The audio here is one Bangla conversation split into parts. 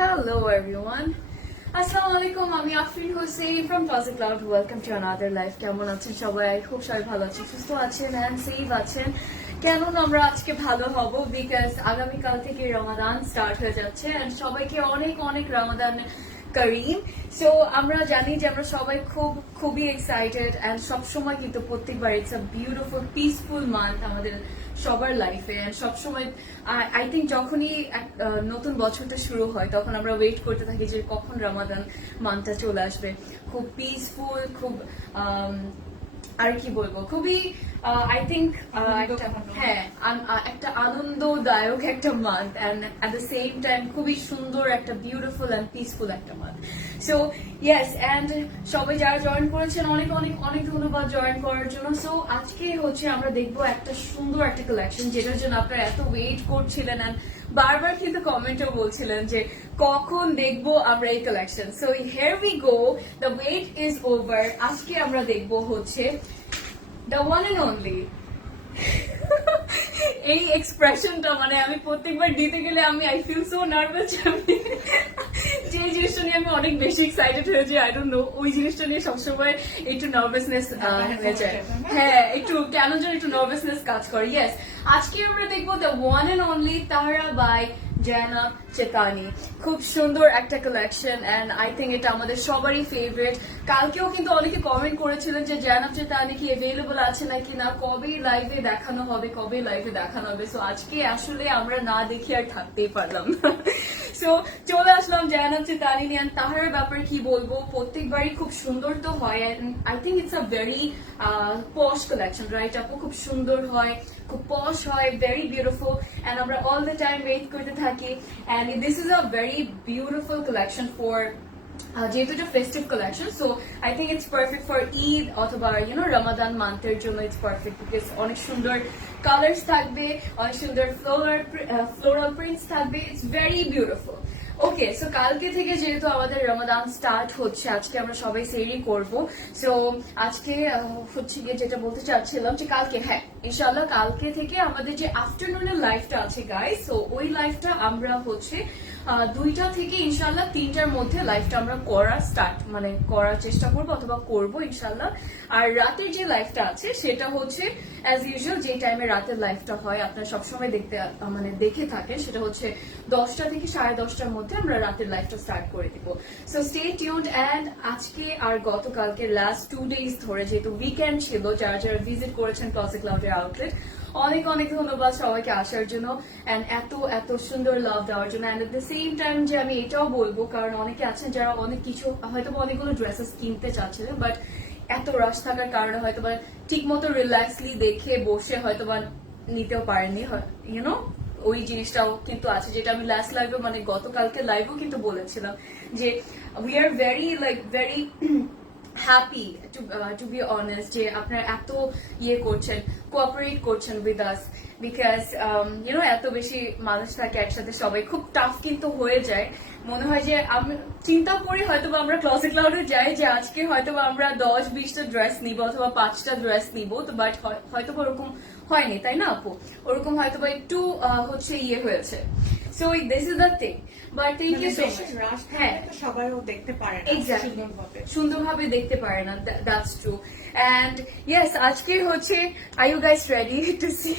Hello everyone. Assalamu alaikum. আমি Afrin Hossain from Closet Cloud. Welcome to another life. কেমন আছেন সবাই? খুব সবাই ভালো আছেন, সুস্থ আছেন and safe আছেন। কেন আমরা আজকে ভালো হব? Because আগামী কাল থেকে রমাদান স্টার্ট হয়ে যাচ্ছে and সবাইকে অনেক অনেক রমাদান করিম। সো আমরা জানি যে আমরা সবাই খুবই এক্সাইটেড and সবসময় কিন্তু প্রত্যেকবার it's a beautiful peaceful month আমাদের সবার লাইফে এন্ড সবসময় আই থিঙ্ক যখনই নতুন বছরটা শুরু হয় তখন আমরা ওয়েট করতে থাকি যে কখন রমাদান মান্থটা চলে আসবে। খুব পিসফুল, খুব আর কি বলবো, খুবই আই থিঙ্ক হ্যাঁ একটা আনন্দদায়ক একটা month and at the same time খুবই সুন্দর একটা বিউটিফুল এন্ড পিসফুল একটা মান্থ। সো ইয়েস, এন্ড সবাই যারা জয়েন করেছেন অনেক অনেক অনেক ধন্যবাদ জয়েন করার জন্য। সো আজকে হচ্ছে আমরা দেখবো একটা সুন্দর একটা কালেকশন যেটার জন্য আপনারা এত ওয়েট করছিলেন এন্ড বারবার কিন্তু কমেন্টেও বলছিলেন যে কখন দেখবো আমরা এই collection. So here we go, the wait is over. আজকে আমরা দেখবো হচ্ছে দ্য ওয়ান এন্ড অনলি এই এক্সপ্রেশনটা, মানে আমি প্রত্যেকবার দিতে গেলে আই ফিল সো নার্ভাস। যে জিনিসটা নিয়ে আমি অনেক বেশি এক্সাইটেড হয়ে যাই, আই ডোন্ট নো, ওই জিনিসটা নিয়ে সবসময় একটু নার্ভাসনেস হয়ে যায়। হ্যাঁ, একটু কেন যেন একটু নার্ভাসনেস কাজ করে। ইয়েস, আজকে আমরা দেখবো the one and only Tahra by Zainab Chottani. খুব সুন্দর একটা কালেকশন এন্ড আই থিঙ্ক এটা আমাদের সবারই ফেভারিট। কালকেও কিন্তু অনেকে কমেন্ট করেছিলেন যে জয়নাব চেতানি কি অ্যাভেলেবল আছে নাকি না, কবে লাইভে দেখানো হবে, কবে লাইভে দেখানো হবে। সো আজকে আসলে আমরা না দেখি আর থাকতেই পারলাম না। সো চলে আসলাম জয়নাব চেতানি নিয়ে। তাহার ব্যাপারে কি বলবো, প্রত্যেকবারই খুব সুন্দর তো হয় and I think it's a very posh collection, right আপু? খুব সুন্দর হয়, খুব পশ হয়, ভেরি বিউটিফুল এন্ড আমরা অল দ্য টাইম ওয়েট করতে থাকি। And this is a very beautiful collection for যেহেতু এটা festive collection. So I think it's perfect for Eid অথবা রমাদান মান্থের জন্য ইটস পারফেক্ট বিকজ অনেক সুন্দর কালার্স থাকবে, অনেক সুন্দর ফ্লোরাল প্রিন্টস থাকবে। It's very beautiful. Okay, so কালকে থেকে যেহেতু আমাদের রমাদান স্টার্ট হচ্ছে, আজকে আমরা সবাই সেরি করব। সো আজকে হচ্ছে গিয়ে যেটা বলতে চাচ্ছিলাম যে কালকে, হ্যাঁ ইনশাল্লাহ কালকে থেকে আমাদের যে আফটারনুনের লাইফটা আছে গাইস, সো ওই লাইফটা আমরা হচ্ছে 2টা থেকে ইনশাল্লাহ 3টার মধ্যে লাইফটা আমরা করার চেষ্টা করবো অথবা করবো ইনশাল্লাহ। আর রাতের যে লাইফটা আছে সেটা হচ্ছে অ্যাজ ইউজুয়াল যে টাইমে রাতের লাইফটা হয় আপনারা সবসময় দেখে থাকেন, সেটা হচ্ছে 10টা থেকে 10:30টার মধ্যে আমরা রাতের লাইফটা স্টার্ট করে দিব। So stay tuned. এন্ড আজকে আর গতকালকে লাস্ট 2 ডেজ ধরে যেহেতু উইকেন্ড ছিল, যারা যারা ভিজিট করেছেন ক্লসেট ক্লাউডের আউটলেট, অনেক অনেক ধন্যবাদ সবাইকে আসার জন্য এন্ড এত এত সুন্দর লাভ দেওয়ার জন্য। And at the same time যে আমি এটাও বলবো, কারণ অনেকে আছেন যারা অনেক কিছু হয়তো অনেকগুলো ড্রেসেস কিনতে চাচ্ছিলেন বাট এত রাশ থাকার কারণে হয়তো বা ঠিক মতো রিল্যাক্সলি দেখে বসে হয়তো বা নিতেও পারেননি, ইউনো ওই জিনিসটাও কিন্তু আছে, যেটা আমি লাস্ট লাইভে গতকালকে লাইভেও কিন্তু বলেছিলাম যে we are very happy to be honest যে আপনারা এত করছেন, কোঅপারেট করছেন উইথ আস বিকজ এত বেশি মানুষ থাকে একসাথে, সবাই খুব টাফ কিন্তু হয়ে যায়। মনে হয় যে আমি চিন্তা করি হয়তো আমরা ক্লসেট ক্লাউডে যাই যে আজকে হয়তো আমরা 10-20টা ড্রেস নিব অথবা 5টা ড্রেস নিব, তো বাট হয়তো ওরকম হয়নি, তাই না আপু? ওরকম হয়তো একটু হচ্ছে হয়েছে। So this is the thing, but thank you so much. হ্যাঁ, সবাইও দেখতে পারে না সুন্দরভাবে দেখতে পারে না, দ্যাটস ট্রু। এন্ড ইয়েস, আজকে হচ্ছে are you guys ready to see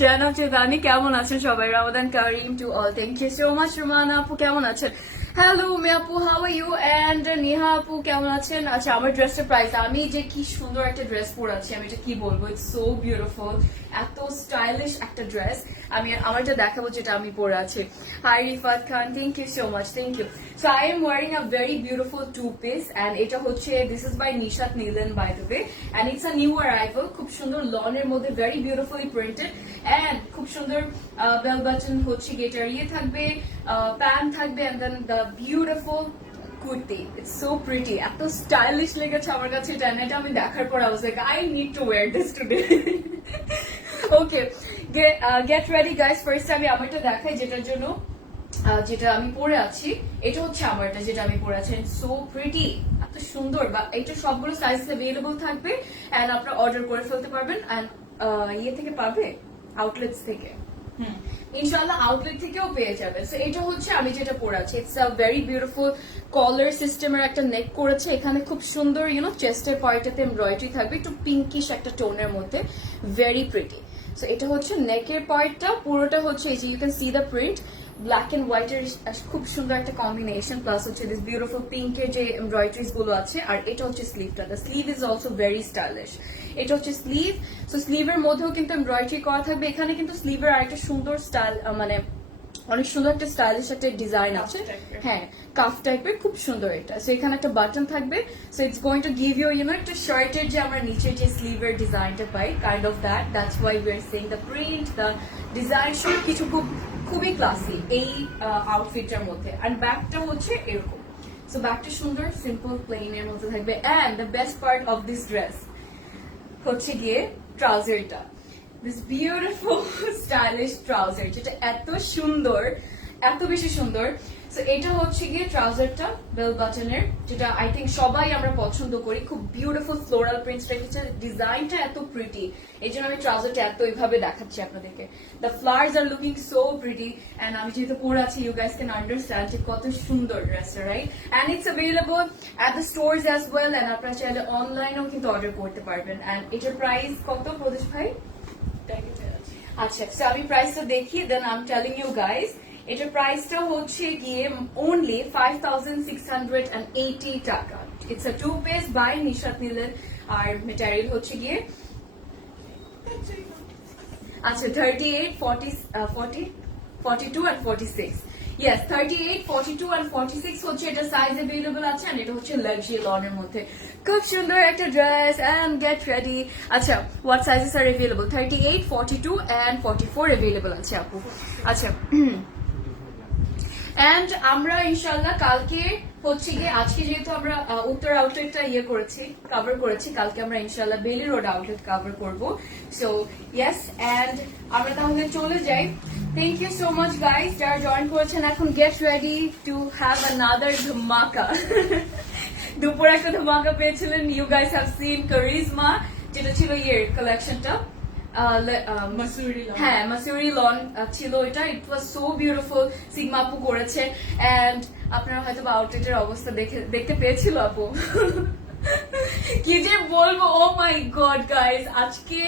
Zainab Chottani? কেমন আছেন সবাই? Ramadan Kareem to all. Thank you so much. Rumana আপু কেমন আছেন? হ্যালো মে আপু, how are you? And Neha আপু কেমন আছেন? আচ্ছা, আমার ড্রেসের প্রাইস, আমি যে কি সুন্দর একটা ড্রেস পরে আছি, আমি এটা কি বলবো, ইটস সো বিউটিফুল, এত স্টাইলিশ একটা ড্রেস। আমি আমারটা দেখাবো যেটা আমি পরে আছি। Hi Rifat Khan, thank you so much, thank you. So I am wearing a very beautiful 2 piece and এটা হচ্ছে this is by Nishat Linen by the way and it's a new arrival. খুব সুন্দর লনের মধ্যে ভেরি বিউটিফুলি প্রিন্টেড এন্ড খুব সুন্দর বেল বাটন হচ্ছে গেটার থাকবে, প্যান্ট থাকবে and then the beautiful kurti. It's so pretty, এত স্টাইলিশ লেগেছে আমার কাছে এটা। এটা আমি দেখার পর I was like I need to wear this today. Okay, get ready guys. First আমি আমারটা দেখাই যেটা আমি পরে আছি। এটা হচ্ছে আমারটা যেটা আমি পরে আছি, সো প্রিটি, এত সুন্দর। বা এটা সবগুলো সাইজ অ্যাভেলেবল থাকবে এন্ড আপনারা অর্ডার করে ফেলতে পারবেন এন্ড থেকে পাবে আউটলেটস থেকে। ইনশাআল্লাহ আউটলেট থেকেও পেয়ে যাবেন। সো এটা হচ্ছে আমি যেটা পরে আছি, ইটস আ ভেরি বিউটিফুল কলার সিস্টেমের একটা নেক করেছে, এখানে খুব সুন্দর চেস্টের পার্টেতে এমব্রয়ডারি থাকবে একটু পিঙ্কিশ একটা টোনের মধ্যে, ভেরি প্রিটি। সো এটা হচ্ছে নেকের পার্টটা, পুরোটা হচ্ছে এই যে you can see the print, black and white এর খুব সুন্দর একটা কম্বিনেশন, প্লাস হচ্ছে দিস বিউটিফুল পিঙ্কের যে এমব্রয়ডারিজ গুলো আছে, আর এটা হচ্ছে স্লিভটা। The sleeve is also very stylish. এটা হচ্ছে স্লিভ। সো স্লিভের মধ্যেও কিন্তু এমব্রয়ডারি করা থাকবে, এখানে কিন্তু স্লিভের আরেকটা সুন্দর স্টাইল, মানে অনেক সুন্দর একটা স্টাইলিশ একটা ডিজাইন আছে, হ্যাঁ কাফ টাইপের, খুব সুন্দর এটা। সো এখানে একটা বাটন থাকবে, so it's going to give you একটা শার্টের যে আমরা নিচে যে স্লিভের ডিজাইনটা পাই, kind of that's why we are saying the print, the design সব কিছু খুবই ক্লাসি এই আউটফিটটার মধ্যে। আর ব্যাগটা হচ্ছে এরকম, সো ব্যাগটা সুন্দর সিম্পল প্লেন এর মধ্যে থাকবে। And the best part of this dress হচ্ছে গিয়ে ট্রাউজারটা, দিস বিউটিফুল স্টাইলিশ ট্রাউজার, যেটা এত সুন্দর, এত বেশি সুন্দর। সো এটা হচ্ছে গিয়ে ট্রাউজারটা বেল বাটনের, যেটা আই থিঙ্ক সবাই আমরা পছন্দ করি, খুব বিউটিফুল ফ্লোরাল প্রিন্টস রেখেছে, ডিজাইনটা এত প্রিটি, এই জন্য আমি ট্রাউজারটা এত এইভাবে দেখাচ্ছি আপনাদেরকে। The flowers are looking so pretty, and আমি যেহেতু পরে আছি ইউ গাইস ক্যান আন্ডারস্ট্যান্ড যে কত সুন্দর ড্রেসটা, right? And it's available at the stores as well, and আপনারা চাইলে অনলাইনেও কিন্তু অর্ডার করতে পারবেন। এন্ড এটার প্রাইস কত প্রদেশ ভাই? আচ্ছা, সো আমি প্রাইসটা দেখি, then I am telling you guys. এটার প্রাইসটা হচ্ছে গিয়ে অনলি 5680 টাকা। It's a 2 piece by Nishat Linen, আর ম্যাটেরিয়াল হচ্ছে গিয়ে আচ্ছা 38, 40, 42 and 46। Yes, 38, 42 and 46 হচ্ছে এটা সাইজ अवेलेबल আছে, আর এটা হচ্ছে লাক্সারি লনের মধ্যে, খুব সুন্দর একটা ড্রেস। And get ready. আচ্ছা, what sizes are available? 38, 42 and 44 available আছে আপু। আচ্ছা, এন্ড আমরা ইনশাআল্লাহ কালকে হচ্ছে গিয়ে, আজকে যেহেতু আমরা উত্তর আউটলেটটা করেছি, কভার করেছি, কালকে আমরা ইনশাআল্লাহ বেলি রোড আউটলেট কভার করব। সো ইয়েস, এন্ড আমরা তাহলে চলে যাই। Thank you so much guys যারা জয়েন করেছেন। এখন get ready to have another ধমাকা। দুপুরে একটা ধমাকা পেয়েছিলেন, you guys have seen Charizma, যেটা ছিল কালেকশনটা, হ্যাঁ মাসুরি লন ছিল এটা, it was so beautiful, Sigma আপু করেছে। এন্ড আপনারা হয়তো আউটলেটের অবস্থা দেখতে পেয়েছিল আপু। কি যে বলবো, ও মাই গড গাইস, আজকে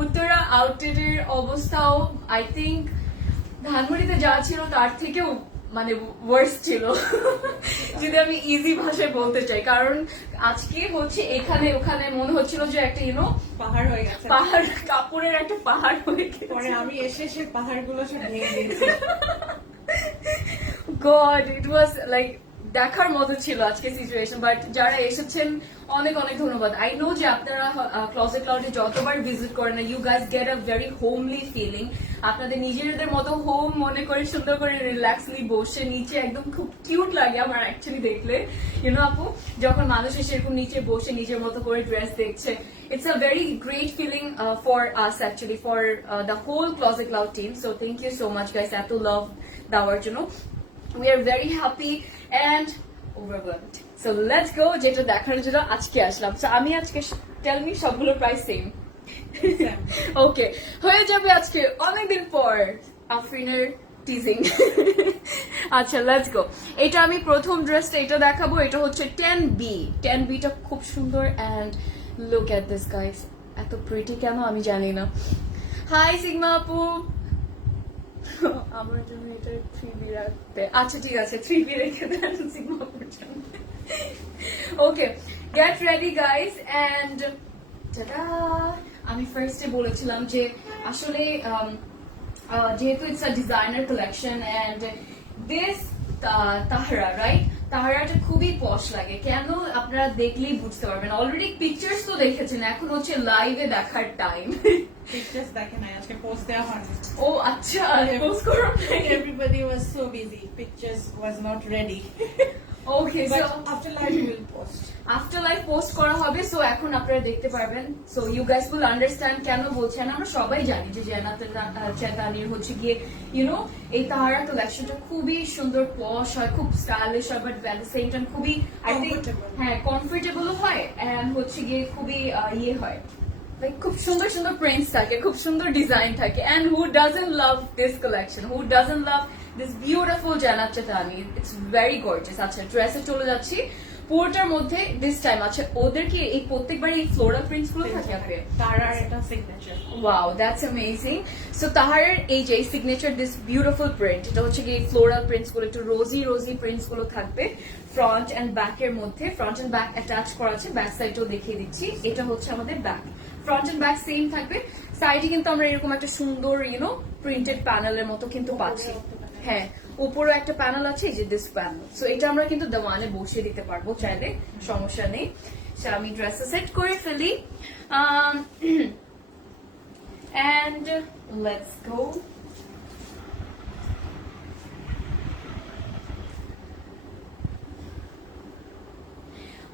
উত্তরা আউটলেটের অবস্থাও আই থিঙ্ক ধানমন্ডিতে যা ছিল তার থেকেও মানে ওয়ার্স ছিল, যদি আমি ইজি ভাষায় বলতে চাই। কারণ আজকে হচ্ছে এখানে ওখানে মনে হচ্ছিল যে একটা পাহাড় হয়ে গেছে, পাহাড়, কাপড়ের একটা পাহাড় হয়ে গেছে। পরে আমি এসে সে পাহাড়গুলো সব ভেঙে দিয়েছি। গড, ইট ওয়াজ লাইক দেখার মতো ছিল আজকে সিচুয়েশন। বাট যারা এসেছেন অনেক অনেক ধন্যবাদ। আই নো যে আপনারা ক্লজেট ক্লাউডে যতবার ভিজিট করেন, you guys get a very homely feeling, আপনাদের নিজেদের মতো হোম মনে করে সুন্দর করে রিল্যাক্সলি বসে নিচে, একদম খুব কিউট লাগে আমার অ্যাকচুয়ালি দেখলে, আপু, যখন মানুষ এসে এরকম নিচে বসে নিজের মতো করে ড্রেস দেখছে। It's a very great feeling for us actually, for the whole Closet Cloud team. So thank you so much guys, এত love দেওয়ার জন্য। We are very happy and overwhelmed. So let's go, যেটা দেখানোর জন্য আজকে আসলাম। So আমি আজকে tell me সবগুলো প্রাইস সেম। ওকে, হয়ে যাবে আজকে অনেকদিন পর আফরিনের টিজিং। আচ্ছা, লেটস গো। এটা আমি প্রথম ড্রেসটা এটা দেখাবো, এটা হচ্ছে 10B। 10B টা খুব সুন্দর, and look at this guys, এত প্রিটি কেন আমি জানি না। হাই সিগমা আপু, আমার জন্য এটা 3B রাখতে, আচ্ছা ঠিক আছে 3B রেখে দেন সিগমা আপুর জন্য। Okay, get ready guys, and টাটা। আমি ফার্স্টে বলেছিলাম যে আসলে যেহেতু it's a designer collection, and this Tahra, right, তাহরাটা খুবই পশ লাগে। কেন আপনারা দেখলেই বুঝতে পারবেন, অলরেডি পিকচার্স তো দেখেছেন, এখন হচ্ছে লাইভে দেখার টাইম। পিকচার্স দেখে নাই, আজকে পোস্ট দেওয়া হয়। ও আচ্ছা, পোস্ট করো। Everybody was so busy, pictures was not ready. Okay, But so after live we will post. After live post করা হবে, সো এখন আপনারা দেখতে পারবেন। So you guys will understand কেন বলছেন। আমরা সবাই জানি যে চেতানির হচ্ছে গিয়ে এই তাহারা কালেকশনটা খুবই সুন্দর, পশ হয়, খুব স্টাইলিশ হয়, but at the same time খুবই আই থিঙ্ক হ্যাঁ কমফোর্টেবলও হয়, এন্ড হচ্ছে গিয়ে খুবই ইয়ে হয়, লাইক খুব সুন্দর সুন্দর প্রিন্টস থাকে, খুব সুন্দর ডিজাইন থাকে, and who doesn't love this collection, who doesn't love this beautiful Zainab Chottani, it's very gorgeous. আচ্ছা ড্রেসে চলে যাচ্ছি, পুরোটার মধ্যে দিস টাইম আছে ওদের কি এই প্রত্যেকবার এই ফ্লোরাল প্রিন্টস গুলো থাকে আপনি? তারার এটা signature. Wow, that's amazing. So তাহারের এই যে সিগনেচার দিস বিউটিফুল প্রিন্ট, এটা হচ্ছে কি ফ্লোরাল প্রিন্টস গুলো, একটু রোজি রোজি প্রিন্টস গুলো থাকবে ফ্রন্ট এন্ড ব্যাক এর মধ্যে। ফ্রন্ট এন্ড ব্যাক অ্যাটাচ করা আছে, ব্যাক সাইডটাও দেখিয়ে দিচ্ছি। এটা হচ্ছে আমাদের back, front and back same থাকবে। সাইডে কিন্তু আমরা এরকম একটা সুন্দর প্রিন্টেড প্যানেলের মতো কিন্তু পাচ্ছি। হ্যাঁ, উপরে একটা প্যানেল আছে, এই যে দিস প্যানেল। সো এটা আমরা কিন্তু দেওয়ালে বসিয়ে দিতে পারবো চাইলে, সমস্যা নেই। আমি ড্রেসটা সেট করে ফেলি, and let's go.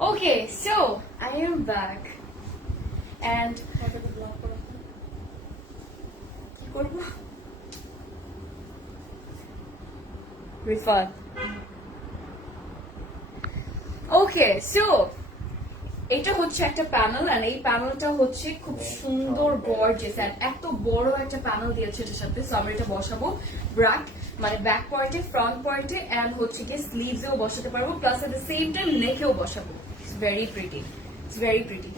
Okay, so I am back, and refund. Okay, so এটা হচ্ছে একটা প্যানেল, আর এই প্যানেলটা হচ্ছে খুব সুন্দর গর্জিয়াস, আর এত বড় একটা প্যানেল দিয়েছে এটার সাথে। সো আমরা এটা বসাবো ব্যাক, মানে ব্যাক পয়েন্টে, ফ্রন্ট পয়েন্টে, এন্ড হচ্ছে কি স্লিভসেও বসাতে পারবো, plus at the same time নেকেও বসাবো। It's very pretty, it's very pretty.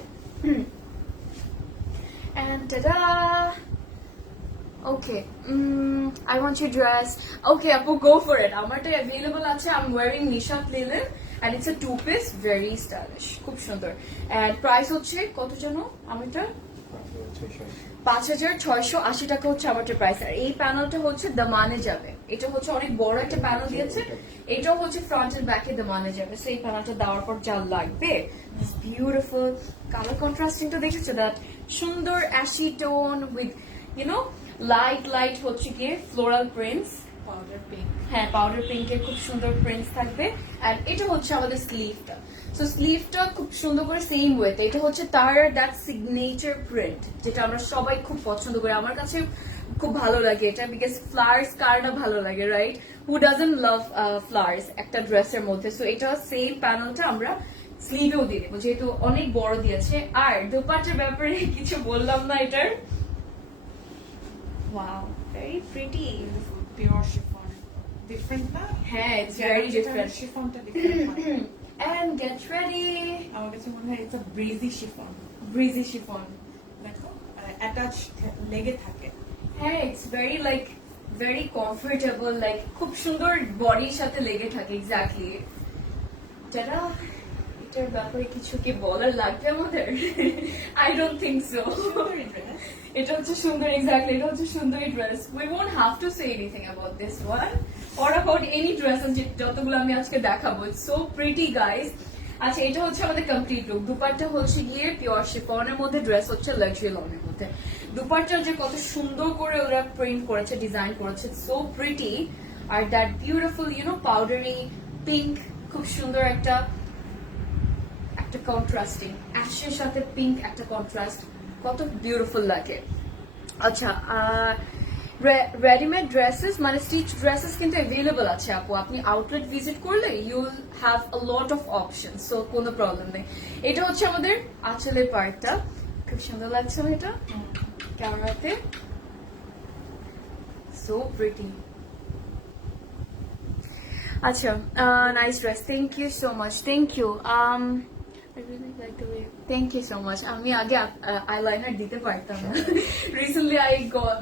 And tada! Okay, I want your dress. Okay, Apu, go for it. আমারটা available আছে. I'm wearing Nishat Linen and it's a two-piece, very stylish. খুব সুন্দর. And price হচ্ছে কত জানো? আমারটা 5,680 টাকা হচ্ছে আমারটা প্রাইস। আর এই প্যানেলটা হচ্ছে দামানে যাবে। এটা হচ্ছে অনেক বড় একটা প্যানেল দিয়েছে। এটাও হচ্ছে ফ্রন্ট এন্ড ব্যাকে দামানে যাবে। সো এই প্যানেলটা দেওয়ার পর যা লাগবে, this beautiful color contrasting টা দেখেছো? দ্যাট সুন্দর অ্যাশি টোন উইথ লাইট হচ্ছে গিয়ে ফ্লোরাল প্রিন্টস, পাউডার পিঙ্ক। হ্যাঁ, পাউডার পিঙ্কের খুব সুন্দর প্রিন্টস থাকবে। আর এটা হচ্ছে আমাদের স্লিভটা। সো স্লিভটা খুব সুন্দর করে সেম ওয়েতে, এটা হচ্ছে তার দ্যাট সিগনেচার প্রিন্ট, যেটা আমরা সবাই খুব পছন্দ করি। আমার কাছে খুব ভালো লাগে এটা, বিকজ ফ্লাওয়ার্স কার না ভালো লাগে, right? Who doesn't love flowers একটা ড্রেসের মধ্যে। সো এটা সেম প্যানেলটা আমরা স্লিভেও দিয়ে দেবো, যেহেতু অনেক বড় দিয়েছে। আর দোপাট্টার ব্যাপারে কিছু বললাম না এটার। Wow, very pretty. Pure chiffon. Different না? হ্যাঁ, it's very different. Chiffonটা different হয়। And get ready. আমার কাছে মনে হয় it's a breezy chiffon. Breezy chiffon. দেখো, অ্যাটাচ লেগে থাকে। হ্যাঁ, it's very comfortable, like খুব সুন্দর বডির সাথে লেগে থাকে, এক্স্যাক্টলি। যারা এটার ব্যাপারে কিছু কি বলার লাগবে আমাদের? I don't think so. সুন্দরী dress। এটা হচ্ছে সুন্দর, এক্স্যাক্টলি, এটা হচ্ছে সুন্দরী dress. We won't have to say anything about this one or about any dresses যতগুলো আমি আজকে দেখাবো। It's so pretty, guys. আচ্ছা, এটা হচ্ছে আমাদের কমপ্লিট লুক। দুপাট্টা হচ্ছে গিয়ে পিওর শিফনের মধ্যে, ড্রেস হচ্ছে লাক্সারি লনের মধ্যে। দুপাট্টা যে কত সুন্দর করে ওরা প্রিন্ট করেছে, ডিজাইন করেছে, সো প্রিটি। আর দ্যাট বিউটিফুল পাউডারি পিঙ্ক, খুব সুন্দর একটা কন্ট্রাস্টিং অ্যাশের সাথে পিঙ্ক একটা কন্ট্রাস্ট, কত বিউটিফুল লাগে। আচ্ছা, রেডিমেড ড্রেসেস মানে স্টিচ ড্রেসেস কিন্তু অ্যাভেলেবল আছে আপু। আপনি আউটলেট ভিজিট করলে you will have a lot of option, so কোনো প্রবলেম নেই। এটা হচ্ছে আমাদের আঁচলের পার্টটা, খুব সুন্দর লাগছে না এটা ক্যামেরাতে? So pretty. আচ্ছা, nice dress, thank you so much, thank you. I really like the way. Thank you so much. আমি আগে আইলাইনার দিতে পারতাম না। Recently I got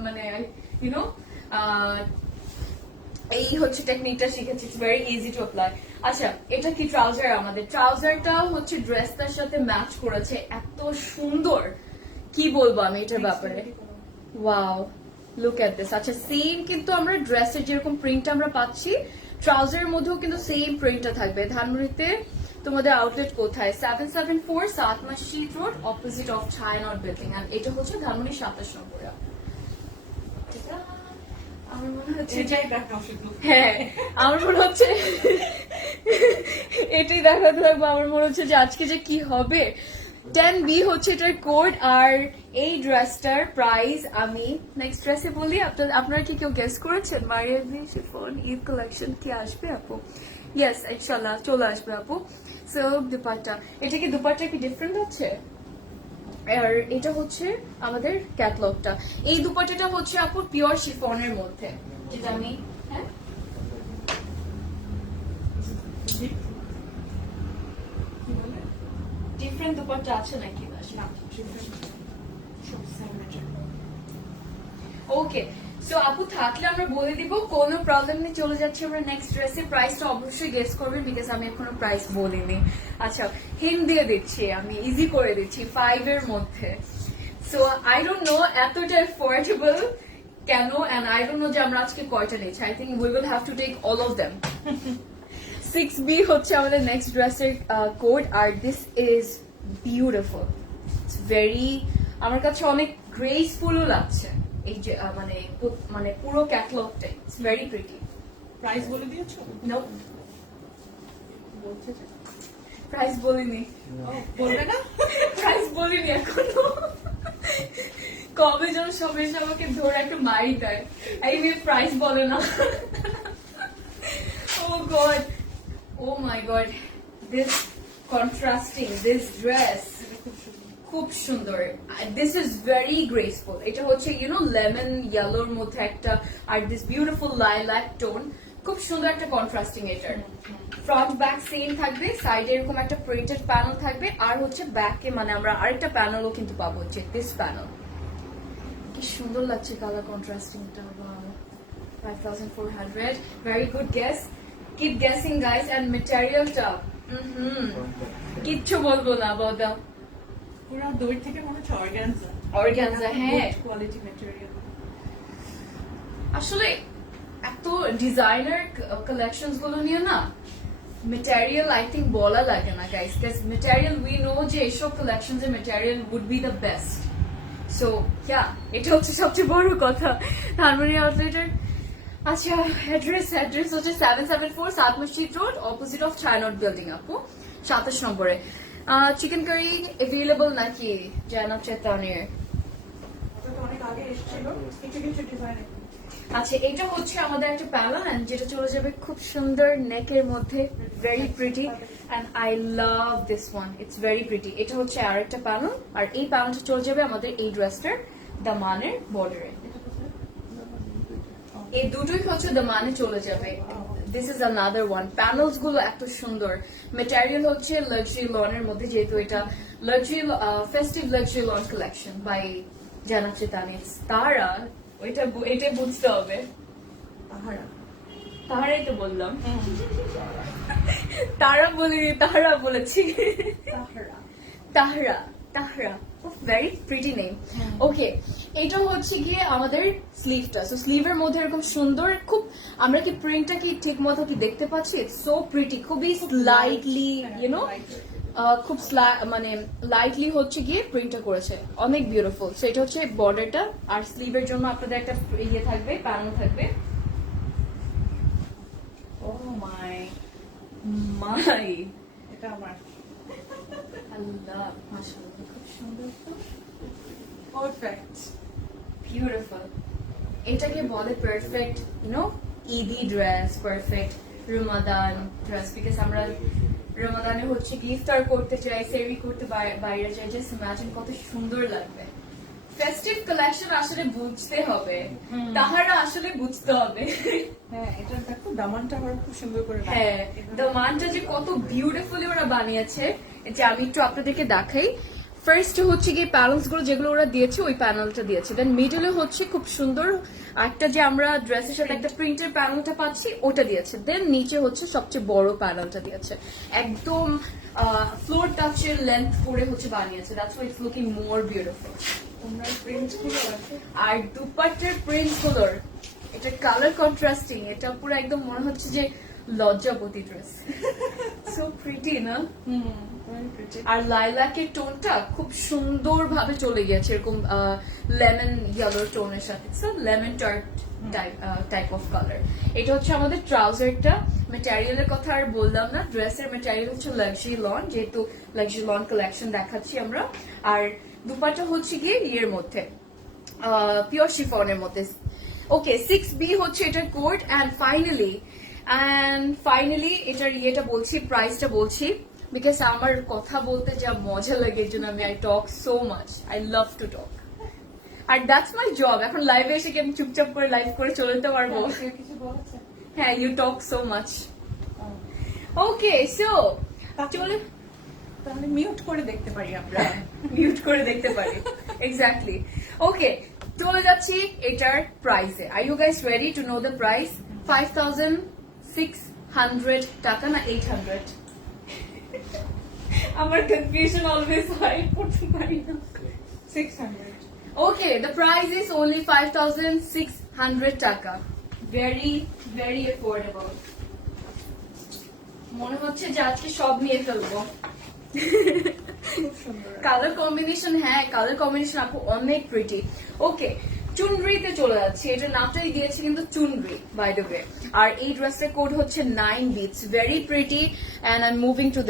এই হচ্ছে টেকনিকটা শিখেছি। It's very easy to apply. আচ্ছা, এটা কি ট্রাউজার? আমাদের ট্রাউজারটা হচ্ছে ড্রেসটার সাথে ম্যাচ করেছে, এত সুন্দর, কি বলবো আমি এটার ব্যাপারে। Wow, look at this. আচ্ছা, সেম কিন্তু আমরা ড্রেসের যেরকম প্রিন্টটা আমরা পাচ্ছি, ট্রাউজারের মধ্যেও কিন্তু সেম প্রিন্টটা থাকবে। ধানমন্ডিতে তোমাদের আউটলেট কোথায়? 774 Sat Masjid Road, opposite of Chhayanaut building. আর এটা হচ্ছে ধানমন্ডি 27 নম্বর। আমার মনে হচ্ছে হ্যাঁ, আমার মনে হচ্ছে এটাই দেখাতে থাকবো। আমার মনে হচ্ছে যে আজকে যে কি হবে। 10B হচ্ছে এটার কোড। আর এই ড্রেসটার প্রাইস আমি নেক্সট ড্রেসে বলি। আপনারা কি কেউ গেস করেছেন? মারিয়া বি শিফন ঈদ কালেকশন কি আসবে আপু? ইয়েস, ইনশাল্লাহ চলে আসবে আপু। সো দুপাট্টা, এটা কি দুপাট্টা কি ডিফারেন্ট হচ্ছে? আর এটা হচ্ছে আমাদের ক্যাটলগটা। এই দুপাট্টাটা হচ্ছে আপুর পিওর শিফনের মধ্যে, যেটা আমি হ্যাঁ ডিফারেন্ট দুপাট্টা আছে নাকি? না, different. সব same material. ওকে, সো আপু থাকলে আমরা বলে দিব, কোনো প্রবলেম নেই। চলে যাচ্ছি আমরা নেক্সট ড্রেসের প্রাইসটা অবশ্যই গেস করবেন, বিকজ আমি এখনো প্রাইস বলিনি। আচ্ছা, হিন্ট দিয়ে দিচ্ছি, আমি ইজি করে দিচ্ছি, 5 এর মধ্যে। সো আই ডোন্ট নো এতটা অ্যাফোর্ডেবল কেন, এন্ড আই ডোন্ট নো যে আমরা আজকে কয়টা নিচ্ছি। I think we will have to take all of them. 6B হচ্ছে আমাদের নেক্সট ড্রেসের কোড, আর this is beautiful. It's very, আমার কাছে অনেক গ্রেসফুলও লাগছে এই যে মানে পুরো ক্যাটালগটাই। It's very pretty. Price বলে দিয়েছো? নো, বলছে যে। প্রাইস বলিনি। বলবে না? প্রাইস বলিনি এখনো। কবে যেন সবাই এসে আমাকে ধরে একটা মারি দেয়, এই মেয়ে প্রাইস বলে না। Oh God, oh my God, this contrasting, this dress খুব সুন্দর। This is very graceful. এটা হচ্ছে লেমন ইয়েলোর মধ্যে একটা, আর দিস বিউটিফুল লাইল্যাক টোন, খুব সুন্দর একটা কন্ট্রাস্টিং। এটার ফ্রন্ট ব্যাক সেম থাকবে, সাইডে এরকম একটা প্রিন্টেড প্যানেল থাকবে, আর হচ্ছে ব্যাকে মানে আমরা আরেকটা প্যানেলও কিন্তু পাবো, হচ্ছে দিস প্যানেল। কি সুন্দর লাগছে কালার কন্ট্রাস্টিংটা। 5400, very good guess. Keep guessing guys. And মেটেরিয়ালটা কিচ্ছু বলবো না বাবা। পুরো দই থেকে মনে হচ্ছে organza. Organza, হ্যাঁ। Good quality material. আসলে এত ডিজাইনার কালেকশনস গুলো নিয়ে না, মেটেরিয়াল আই থিঙ্ক বলা লাগে না guys, because material we know যে এইসব কালেকশনস এর material would be the best. So yeah, এটা হচ্ছে সবচেয়ে বড় কথা। হারমোনি আউটলেটের আচ্ছা অ্যাড্রেস হচ্ছে 774 সাউথ মসজিদ রোড, অপোজিট অফ চায়নট বিল্ডিং আপু, 27 নম্বরে। চিকেন কারি অ্যাভেলেবল নাকি জানাব চেতানের? ওটা তো অনেক আগে এসেছিল, কিছু কিছু ডিজাইন। আচ্ছা, এটা হচ্ছে আমাদের একটা প্যানেল, যেটা চলে যাবে খুব সুন্দর নেকের মধ্যে, very pretty, and I love this one, it's very pretty. এটা হচ্ছে আরেকটা প্যানেল, আর এই প্যানেলটা চলে যাবে আমাদের এই ড্রেসটার দামানের বর্ডারে। এই দুটোই হচ্ছে দামানে চলে যাবে। This is another one. Panels গুলো এত সুন্দর। মেটেরিয়াল হচ্ছে লাক্সারি লনের মধ্যে, যেহেতু এটা luxury festive luxury lawn collection by Zainab Chottani. তারা এটা বুঝতে হবে। তাহারাই তো বললাম, তারা বলিনি, তাহারা বলেছি। তাহরা, তাহরা, ভেরি প্রিটি নেম। ওকে, এটা হচ্ছে গিয়ে আমাদের স্লিভটা। সো স্লিভের মধ্যে এরকম সুন্দর, খুব, আমরা কি প্রিন্টটা কি ঠিক মতো কি দেখতে পাচ্ছি? ইটস সো প্রিটি, খুবই স্লাইটলি খুব মানে লাইটলি হচ্ছে গিয়ে প্রিন্টটা করেছে, অনেক বিউটিফুল। সো এটা হচ্ছে বর্ডারটা, আর স্লিভের জন্য আপনাদের একটা ইয়ে থাকবে, প্যানেল থাকবে। ও মাই এটা আমার আল্লাহ, মাশাআল্লাহ, খুব সুন্দর তো, পারফেক্ট। বিউটিফুল। এটাকে বলে perfect Eidi dress, perfect Ramadan dress, because আমরা রমাদানে হচ্ছে কি ইফতার করতে চাই, সেরি করতে বাইরে যাই, জাস্ট ইমাজিন কত সুন্দর লাগবে। ফেস্টিভ কালেকশন আসলে বুঝতে হবে, তাহারা আসলে বুঝতে হবে। হ্যাঁ, এটা দেখো দামানটা ওরা খুব সুন্দর করে হ্যাঁ, দামানটা যে কত বিউটিফুলি ওরা বানিয়েছে, যে আমি একটু আপনাদেরকে দেখাই। ফার্স্ট হচ্ছে গিয়ে প্যানেলস গুলো যেগুলো ওরা দিয়েছে, ওই প্যানেলটা দিয়েছে। দেন মিডলে হচ্ছে খুব সুন্দর একটা, যে আমরা ড্রেসের সাথে একটা প্রিন্টের প্যানেলটা পাচ্ছি, ওটা দিয়েছে। দেন নিচে হচ্ছে সবচেয়ে বড় প্যানেলটা দিয়েছে, একদম ফ্লোর টাচের লেন্থ করে হচ্ছে বানিয়েছে। That's why it's looking more beautiful. তোমরা প্রিন্টস গুলো আছে, আর দুপাট্টার প্রিন্টস গুলোর এটা কালার কন্ট্রাস্টিং, এটা পুরো একদম মনে হচ্ছে যে লজ্জাপতি ড্রেস। সো প্রিটি না? very pretty. আর লাইলাকের টোনটা খুব সুন্দর ভাবে চলে গেছে, এরকম লেমন ইয়েলো টোনের সাথে, so lemon tart type of colour. এটা হচ্ছে আমাদের ট্রাউজারটা। ম্যাটেরিয়ালের কথা আর বললাম না, ড্রেসের ম্যাটেরিয়াল হচ্ছে লাক্সারি লন, যেহেতু লাক্সারি লন কালেকশন দেখাচ্ছি আমরা। আর দুপাটা হচ্ছে গিয়ে ইয়ের মধ্যে, পিওর শিফনের মধ্যে। ওকে, 6B হচ্ছে এটার কোড। অ্যান্ড ফাইনালি এটার ইয়েটা বলছি, প্রাইসটা বলছি। বিকজ আমার কথা বলতে যা মজা লাগে এর জন্য আমি I talk so much, I love to talk, আর দ্যাটস মাই জব। এখন লাইভে এসে কি আমি চুপচাপ করে লাইভ করে চলে যেতে পারবো? কেউ কিছু বলেছে? হ্যাঁ, you talk so much. Okay, so চলে তাহলে মিউট করে দেখতে পারি আমরা। মিউট করে দেখতে পারি, এক্স্যাক্টলি। ওকে, চলে যাচ্ছি এটার প্রাইসে। Are you guys ready to know the price? 5,600 টাকা না 800? আমার কনফিউশন অলওয়েজ হয়, পড়তে পারি না। 600. Okay, the price is only 5,600 taka. Very, very affordable. মনে হচ্ছে যে আজকে সব নিয়ে ফেলবো। খুব সুন্দর। কালার কম্বিনেশন, হ্যাঁ কালার কম্বিনেশন আপু অনেক প্রিটি। ওকে, চুনরিতে চলে যাচ্ছে। এটার নামটাই দিয়েছে কিন্তু চুনরি, বাই দ্য ওয়ে। আর এই ড্রেসের কোড হচ্ছে 9B। It's very pretty and I am moving to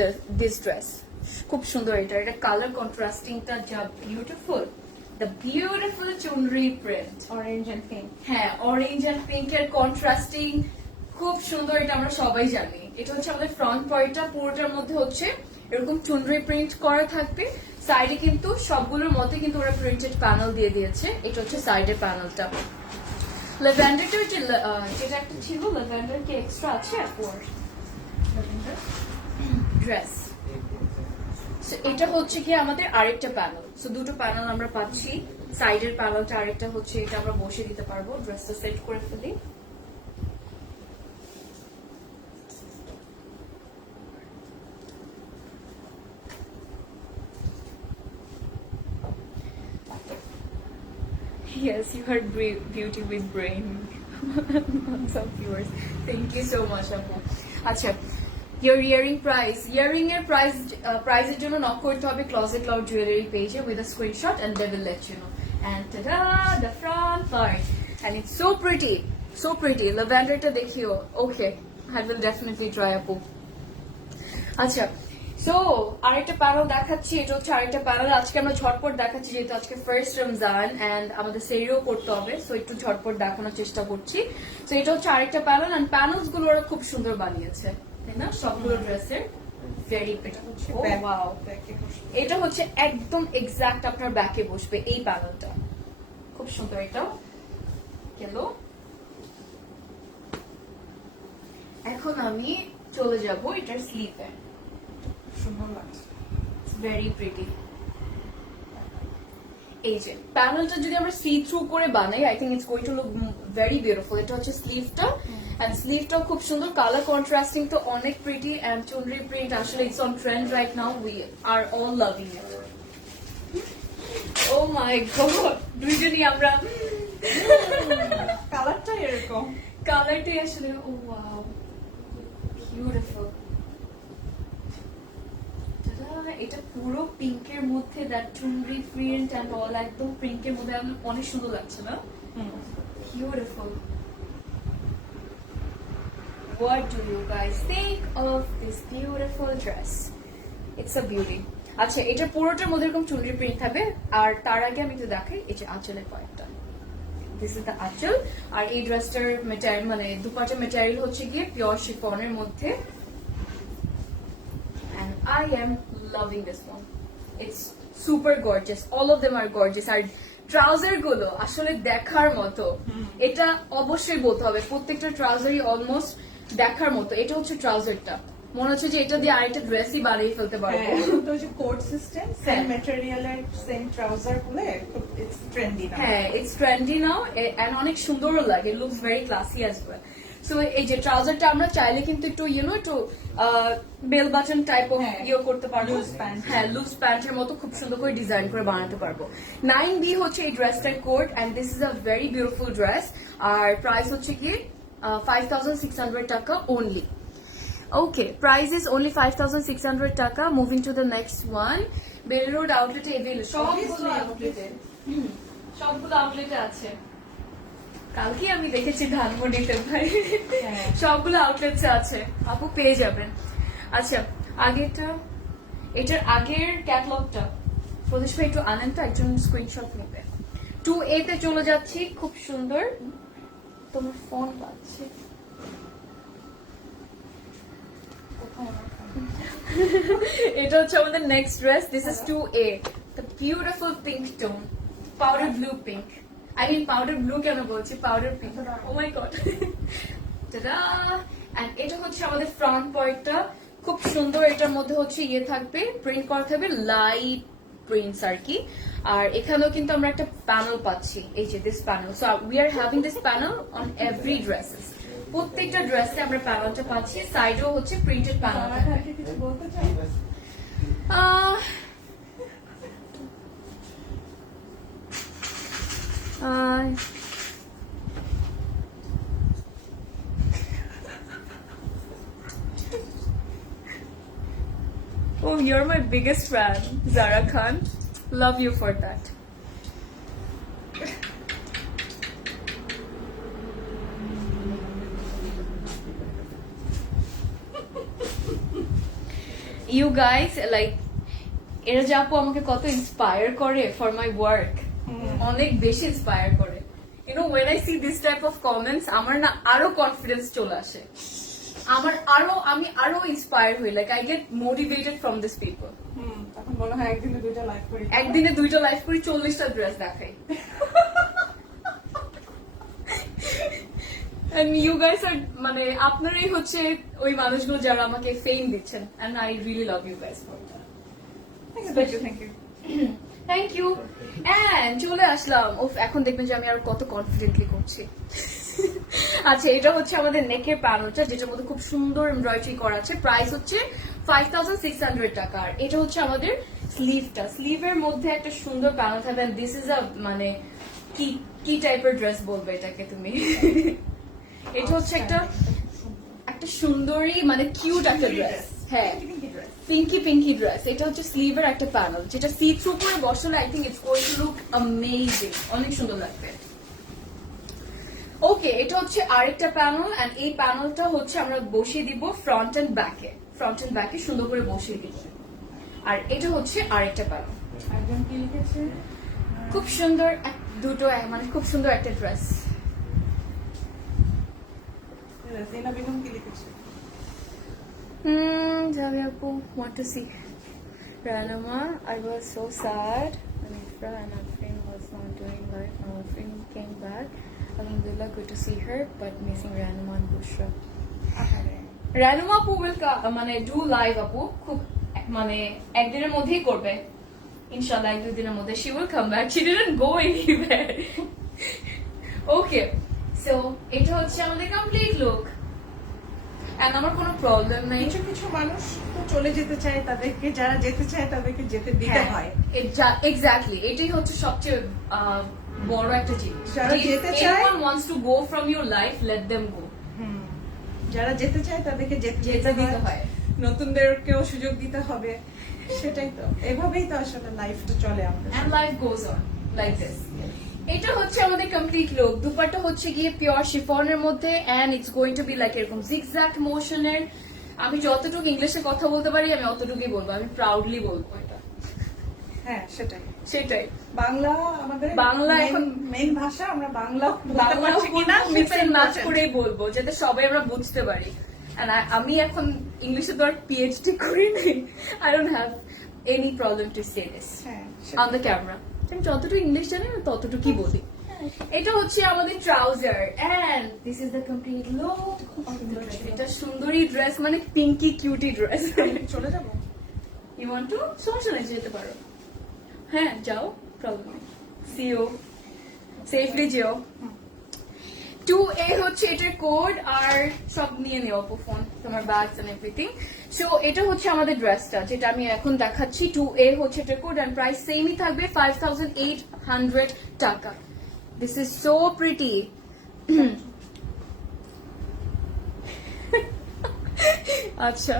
this dress. খুব সুন্দর এটা কালার কন্ট্রাস্টিংটা যা beautiful. The beautiful chunri print. Orange and pink. হ্যাঁ, অরেঞ্জ এন্ড পিঙ্ক এর কন্ট্রাস্টিং খুব সুন্দর, এটা আমরা সবাই জানি। এটা হচ্ছে আমাদের ফ্রন্ট পার্টটা, পুরোটার মধ্যে হচ্ছে এরকম চুনরি প্রিন্ট করা থাকবে। সাইডে কিন্তু সবগুলোর মধ্যে কিন্তু ওরা প্রিন্টেড প্যানেল দিয়ে দিয়েছে। এটা হচ্ছে সাইডের প্যানেলটা। ল্যাভেন্ডারটার যেটা একটা ছিল, ল্যাভেন্ডার কি এক্সট্রা আছে ফর ড্রেস? এটা হচ্ছে কি আমাদের আরেকটা প্যানেল। সো দুটো প্যানেল আমরা পাচ্ছি। সাইডের প্যানেলটা আরেকটা হচ্ছে, এটা আমরা বসে দিতে পারবো। ড্রেসটা সেট করে ফেলি। Yes, you are beauty with brain. Lots of viewers. Thank you so much, Apu. আচ্ছা, your earring price. Earring এর price এর জন্য নক করতে হবে Closet Cloud Jewelry page with a screenshot and they will let you know. And ta-da, the front part. And it's so pretty. So pretty. Lavender টা দেখিও. Okay, I will definitely try, Apu. আচ্ছা, সো আরেকটা প্যানেল দেখাচ্ছি। এটা হচ্ছে আরেকটা প্যানেল। আজকে আমরা ঝটপট দেখাচ্ছি যেহেতু আজকে ফার্স্ট রমজান এন্ড আমাদের সেরিও করতে হবে, সো একটু ঝটপট দেখানোর চেষ্টা করছি। সো এটা হচ্ছে আরেকটা প্যানেল এন্ড প্যানেলস গুলো ওরা খুব সুন্দর বানিয়েছে, তাই না? সবগুলো ড্রেসের ভেরি প্রিটি। ওয়াও, এটা হচ্ছে একদম এক্সাক্ট আপনার ব্যাকে বসবে এই প্যানেলটা। খুব সুন্দর এটাও গেল। এখন আমি চলে যাব এটার স্লিভে। সুন্দর লাগছে। Very pretty. এই যে প্যানেলটা যদি আমরা সি থ্রু করে বানাই, I think it's going to look very beautiful. এটা হচ্ছে স্লিভটা এন্ড স্লিভটাও খুব সুন্দর, কালার কন্ট্রাস্টিং তো অনেক প্রিটি এন্ড চুনরি প্রিন্ট আসলে it's on trend right now, we are all loving it. Oh my god, দুইজনই আমরা কালারটা এরকম। কালারটাই আসলে ও ওয়াও বিউটিফুল। এটা পুরো পিঙ্কের মধ্যে দ্যাট চুনরি প্রিন্ট এন্ড অল একদম পিঙ্কের মধ্যে অনেক সুন্দর লাগছে না? Beautiful. What do you guys think of this beautiful dress? It's a beauty. আচ্ছা, এটা পুরোটার মধ্যে এরকম চুনরি প্রিন্ট থাকবে। আর তার আগে আমি একটু দেখাই এই যে আঁচলের কয়েকটা। দিস ইজ দ্য আঁচল। আর এই ড্রেসটার ম্যাটেরিয়াল মানে দুপাটার ম্যাটেরিয়াল হচ্ছে গিয়ে পিওর শিফনের মধ্যে। And I am loving this one. It's super gorgeous. All of them are gorgeous. আর ট্রাউজার গুলো আসলে দেখার মতো। এটা অবশ্যই বলতে হবে, প্রত্যেকটা ট্রাউজারই অলমোস্ট দেখার মতো। এটা হচ্ছে ট্রাউজারটা, মনে হচ্ছে যে এটা দিয়ে আরেকটা ড্রেসই বানিয়ে ফেলতে পারবো। তো যে কোট সিস্টেম, সেম ম্যাটেরিয়ালের সেম ট্রাউজার গুলো ইটস ট্রেন্ডি নাও। হ্যাঁ, ইটস ট্রেন্ডি নাও এন্ড অনেক সুন্দরও লাগে, looks very classy as well. So এই যে ট্রাউজারটা আমরা চাইলে কিন্তু একটু একটু বেল বাটন টাইপ অফ করতে পারবো। হ্যাঁ, লুজ প্যান্টের মতো খুব সুন্দর করে ডিজাইন করে বানাতে পারবো। 9B হচ্ছে এই ড্রেসটার code and this is a very beautiful dress. আর প্রাইস হচ্ছে কি 5,600 taka only. Okay, price is only 5,600 taka. Moving to the next one. Bell Road outlet available. সবগুলো আউটলেটে আছে। কালকে আমি দেখেছি ধানমন্ডিতে ভাই, সবগুলো আউটলেটে আছে, আপু পেয়ে যাবেন। আচ্ছা, আগেটা এটার আগের ক্যাটালগটা প্রদেশ ভাই একটু আনেন তো, একজন স্ক্রিনশট নেবে। 2A তে চলে যাচ্ছি, খুব সুন্দর। তোমার ফোন পাচ্ছে এটা হচ্ছে আমাদের next dress. This is 2A, the beautiful pink tone, powder blue pink. I mean powder blue কেন বলছি, powder pink. Oh my god. And এটা হচ্ছে আমাদের ফ্রন্ট পার্টটা, খুব সুন্দর। এটার মধ্যে হচ্ছে ইয়ে থাকবে, প্রিন্ট করা থাকবে, লাইট প্রিন্টস আর কি। আর এখানেও কিন্তু আমরা একটা প্যানেল পাচ্ছি, এই যে this panel. So we are having this panel on every dresses. প্রত্যেকটা ড্রেসে আমরা প্যানেলটা পাচ্ছি, সাইডেও হচ্ছে প্রিন্টেড প্যানেল। কিছু বলতে চাই? Oh, you're my biggest fan, Zara Khan. Love you for that. You guys, like, এরা যে আপু আমাকে কত ইন্সপায়ার করে ফর মাই ওয়ার্ক, অনেক বেশি ইন্সপায়ার করে। You know, when I see this type of comments, আমার না আরো কনফিডেন্স চলে আসে, আমি আরো ইন্সপায়ার হই, like I get motivated from this people. তখন বলো হ্যাঁ একদিনে 2টা লাইভ করি, একদিনে 2টা লাইভ করি, 40টা ড্রেস দেখাই। And you guys are, মানে আপনারাই হচ্ছে ওই মানুষগুলো যারা আমাকে ফেম দিচ্ছেন, and I really love you guys for that. Thank you. Thank you. And চলে আসলাম, এখন দেখবেন যে আমি আর কত কনফিডেন্টলি করছি। আচ্ছা, এটা হচ্ছে আমাদের নেকের প্যানেলটা, যেটার মধ্যে খুব সুন্দর এমব্রয়ডারি করা আছে। প্রাইস হচ্ছে 5600 টাকা। আর এটা হচ্ছে আমাদের স্লিভটা, স্লিভের মধ্যে একটা সুন্দর প্যানেল থাকবে। দিস ইজ আ, মানে কি টাইপের ড্রেস বলবে এটাকে তুমি? এটা হচ্ছে একটা সুন্দরী, মানে কিউট একটা ড্রেস। হ্যাঁ, পিঙ্কি ড্রেস। এটা হচ্ছে স্লিভের একটা প্যানেল, যেটা সি থ্রু করে বসালে I think it's going to look amazing, অনেক সুন্দর লাগবে। ওকে, এটা হচ্ছে আরেকটা প্যানেল, এন্ড এই প্যানেলটা হচ্ছে আমরা বসিয়ে দিব ফ্রন্ট এন্ড ব্যাকে সুন্দর করে বসিয়ে দিব। আর এটা হচ্ছে আরেকটা প্যানেল। একজন কি লিখেছে? খুব সুন্দর দুটো, মানে খুব সুন্দর একটা ড্রেস। জিনা বেগম কি লিখেছে? Javi Apu, want to see Ranama. I was so sad when Ifra and Afrin was not doing live. Now Afrin came back. Alhamdulillah, good to see her, but missing Ranama and Bushra. Ranama Apu will মানে do live Apu, খুব মানে একদিনের মধ্যেই করবে ইনশাআল্লাহ, 1-2 দিনের মধ্যে she will come back. She didn't go anywhere. Okay, so এটা হচ্ছে আমাদের কমপ্লিট লুক। And আমার কোনো প্রবলেম নাই। কিছু মানুষ তো চলে যেতে চায়, তাদেরকে যারা যেতে চায় তাদেরকে যেতে দিতে হয়। এক্স্যাক্টলি, এটাই হচ্ছে সবচেয়ে বড় একটা জিনিস। যারা যেতে চায়, anyone wants to go from your life, let them go. যারা যেতে চায় তাদেরকে যেতে দিতে হয়, নতুনদেরকেও সুযোগ দিতে হবে। সেটাই তো, এভাবেই তো আসলে লাইফটা চলে আমাদের। And life goes on like this. এটা হচ্ছে আমাদের কমপ্লিট লুক। দুপাট্টা হচ্ছে গিয়ে পিওর শিফনের মধ্যে, and it's going to be like এরকম জিগজ্যাগ মোশনের। আমি যতটুকু ইংলিশে কথা বলতে পারি আমি অতটুকুই বলবো, আমি প্রাউডলি বলবো এটা। হ্যাঁ, সেটাই। বাংলা আমাদের এখন মেইন ভাষা, আমরা বাংলা মিক্স এন্ড ম্যাচ করেই বলবো, যাতে সবাই আমরা বুঝতে পারি। And আমি এখন ইংলিশে তো আর পিএইচডি করিনি, I don't have any problem to say this on the camera. আমি যতটুকু ইংলিশ জানি আমি ততটুকুই বলি। এটা হচ্ছে আমাদের trouser, and this is the complete look. এটা সুন্দরী ড্রেস, মানে পিঙ্কি কিউটি ড্রেস। চলে যাবো? You want to? সমস্যা নেই, যেতে পারো। হ্যাঁ, যাও, প্রবলেম নেই। সি ইউ, সেফলি যেও। 2A হচ্ছে এটার কোড, আর সব নিয়ে নিও আপু ফোন, তোমার ব্যাগস এন্ড এভরিথিং। সো এটা হচ্ছে আমাদের ড্রেসটা, যেটা আমি এখন দেখাচ্ছি। 2A হচ্ছে এটার কোড, এন্ড প্রাইস সেমই থাকবে 5800 টাকা। This is so pretty. আচ্ছা,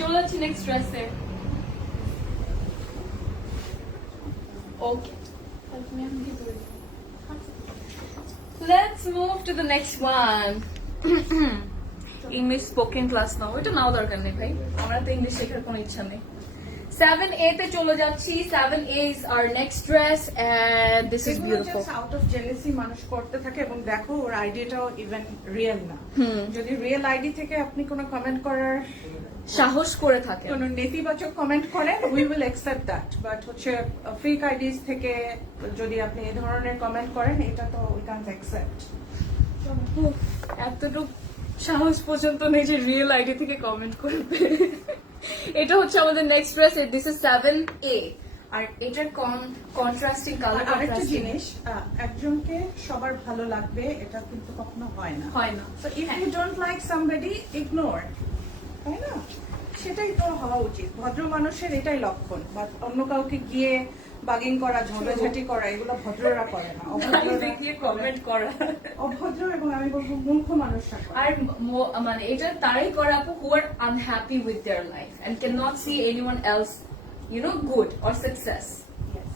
চলে যাচ্ছি নেক্সট ড্রেসে। Okay. Let's move to the next one. English spoken class now. এটা নাও দরকার নেই ভাই, আমরা তো ইংলিশ শেখার কোনো ইচ্ছা নেই। 7A তে চলে যাচ্ছি। 7A is our next dress and this is beautiful. Out of jealousy মানুষ করতে থাকে এবং দেখো ওর আইডিয়াটাও ইভেন রিয়েল না। যদি রিয়েল আইডি থেকে আপনি কোনো কমেন্ট করার সাহস করে থাকে। কোনো নেতিবাচক কমেন্ট করেন we will accept that, but হচ্ছে ফেক আইডিস থেকে যদি আপনি এই ধরনের কমেন্ট করেন এটা তো উই ক্যান্ট অ্যাকসেপ্ট। এতটুকু সাহস পর্যন্ত নেই যে রিয়েল আইডি থেকে কমেন্ট করবে। এটা হচ্ছে আমাদের next dress, this is 7A আর এটার কন্ট্রাস্টিং কালার। আরেকটা জিনিস, একজনকে সবার ভালো লাগবে এটা কিন্তু কখনো হয় না। So if you don't like somebody, ignore, তাই না? সেটাই তো হওয়া উচিত। ভদ্র মানুষের এটাই লক্ষণ, বাট অন্য কাউকে গিয়ে বাগিং করা, ঝগড়াঝাটি করা এগুলো ভদ্ররা করে না। কমেন্ট করা অভদ্র এবং আমি বলবো মূর্খ মানুষরা করে। আর মানে এটা তারাই করে আপু who are unhappy with their life and cannot see anyone else good or success. Yes.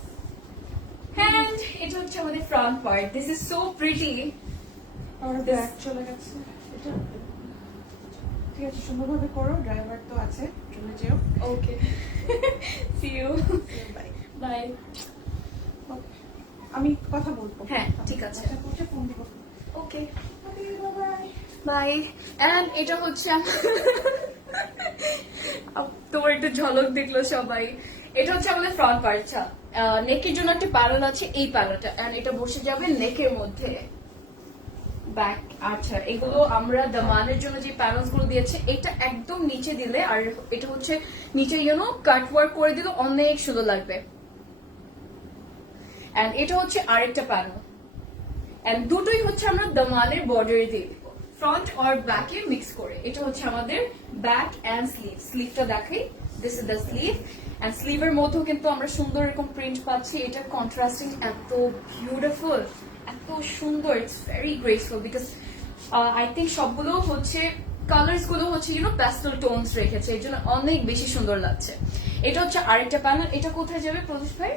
And এটা হচ্ছে আমাদের front part. This is so pretty. আর ব্যাগ চলে গেছে। এটা ঠিক আছে, সুন্দরভাবে করো, ড্রাইভার তো আছে, চলে যেও। Okay. See you. Bye. Bye. আমি কথা বলবো। হ্যাঁ, ঠিক আছে। ফোন দিব। Okay. বাই। Bye. And এটা হচ্ছে তোমার একটু ঝলক দেখলো সবাই। এটা হচ্ছে আমাদের ফ্রন্ট পার্ট। নেকের জন্য একটা প্যানেল আছে, এই প্যানেলটা, এন্ড এটা বসে যাবে নেকের মধ্যে। ব্যাক, আচ্ছা এগুলো আমরা দামানের জন্য যে প্যানেলস গুলো দিয়েছে এটা একদম নিচে দিলে, আর এটা হচ্ছে নিচে কাট ওয়ার্ক করে দিলে অনেক সুন্দর লাগবে। এন্ড এটা হচ্ছে আরেকটা প্যানেল, এন্ড দুটোই হচ্ছে আমরা দামানের বর্ডারে দিয়ে দিব, ফ্রন্ট আর ব্যাকে মিক্স করে। এটা হচ্ছে আমাদের ব্যাক এন্ড স্লিভ। স্লিভটা দেখাই, this is the sleeve, and স্লিভের মধ্যেও কিন্তু আমরা সুন্দর এরকম প্রিন্ট পাচ্ছি। এটা কন্ট্রাস্টিং এত বিউটিফুল, এত সুন্দর, it's very graceful because I think সবগুলো হচ্ছে কালার্স গুলো হচ্ছে প্যাস্টেল টোনস রেখেছে, এই জন্য অনেক বেশি সুন্দর লাগছে। এটা হচ্ছে আরেকটা প্যানেল। এটা কোথায় যাবে প্রদীপ ভাই?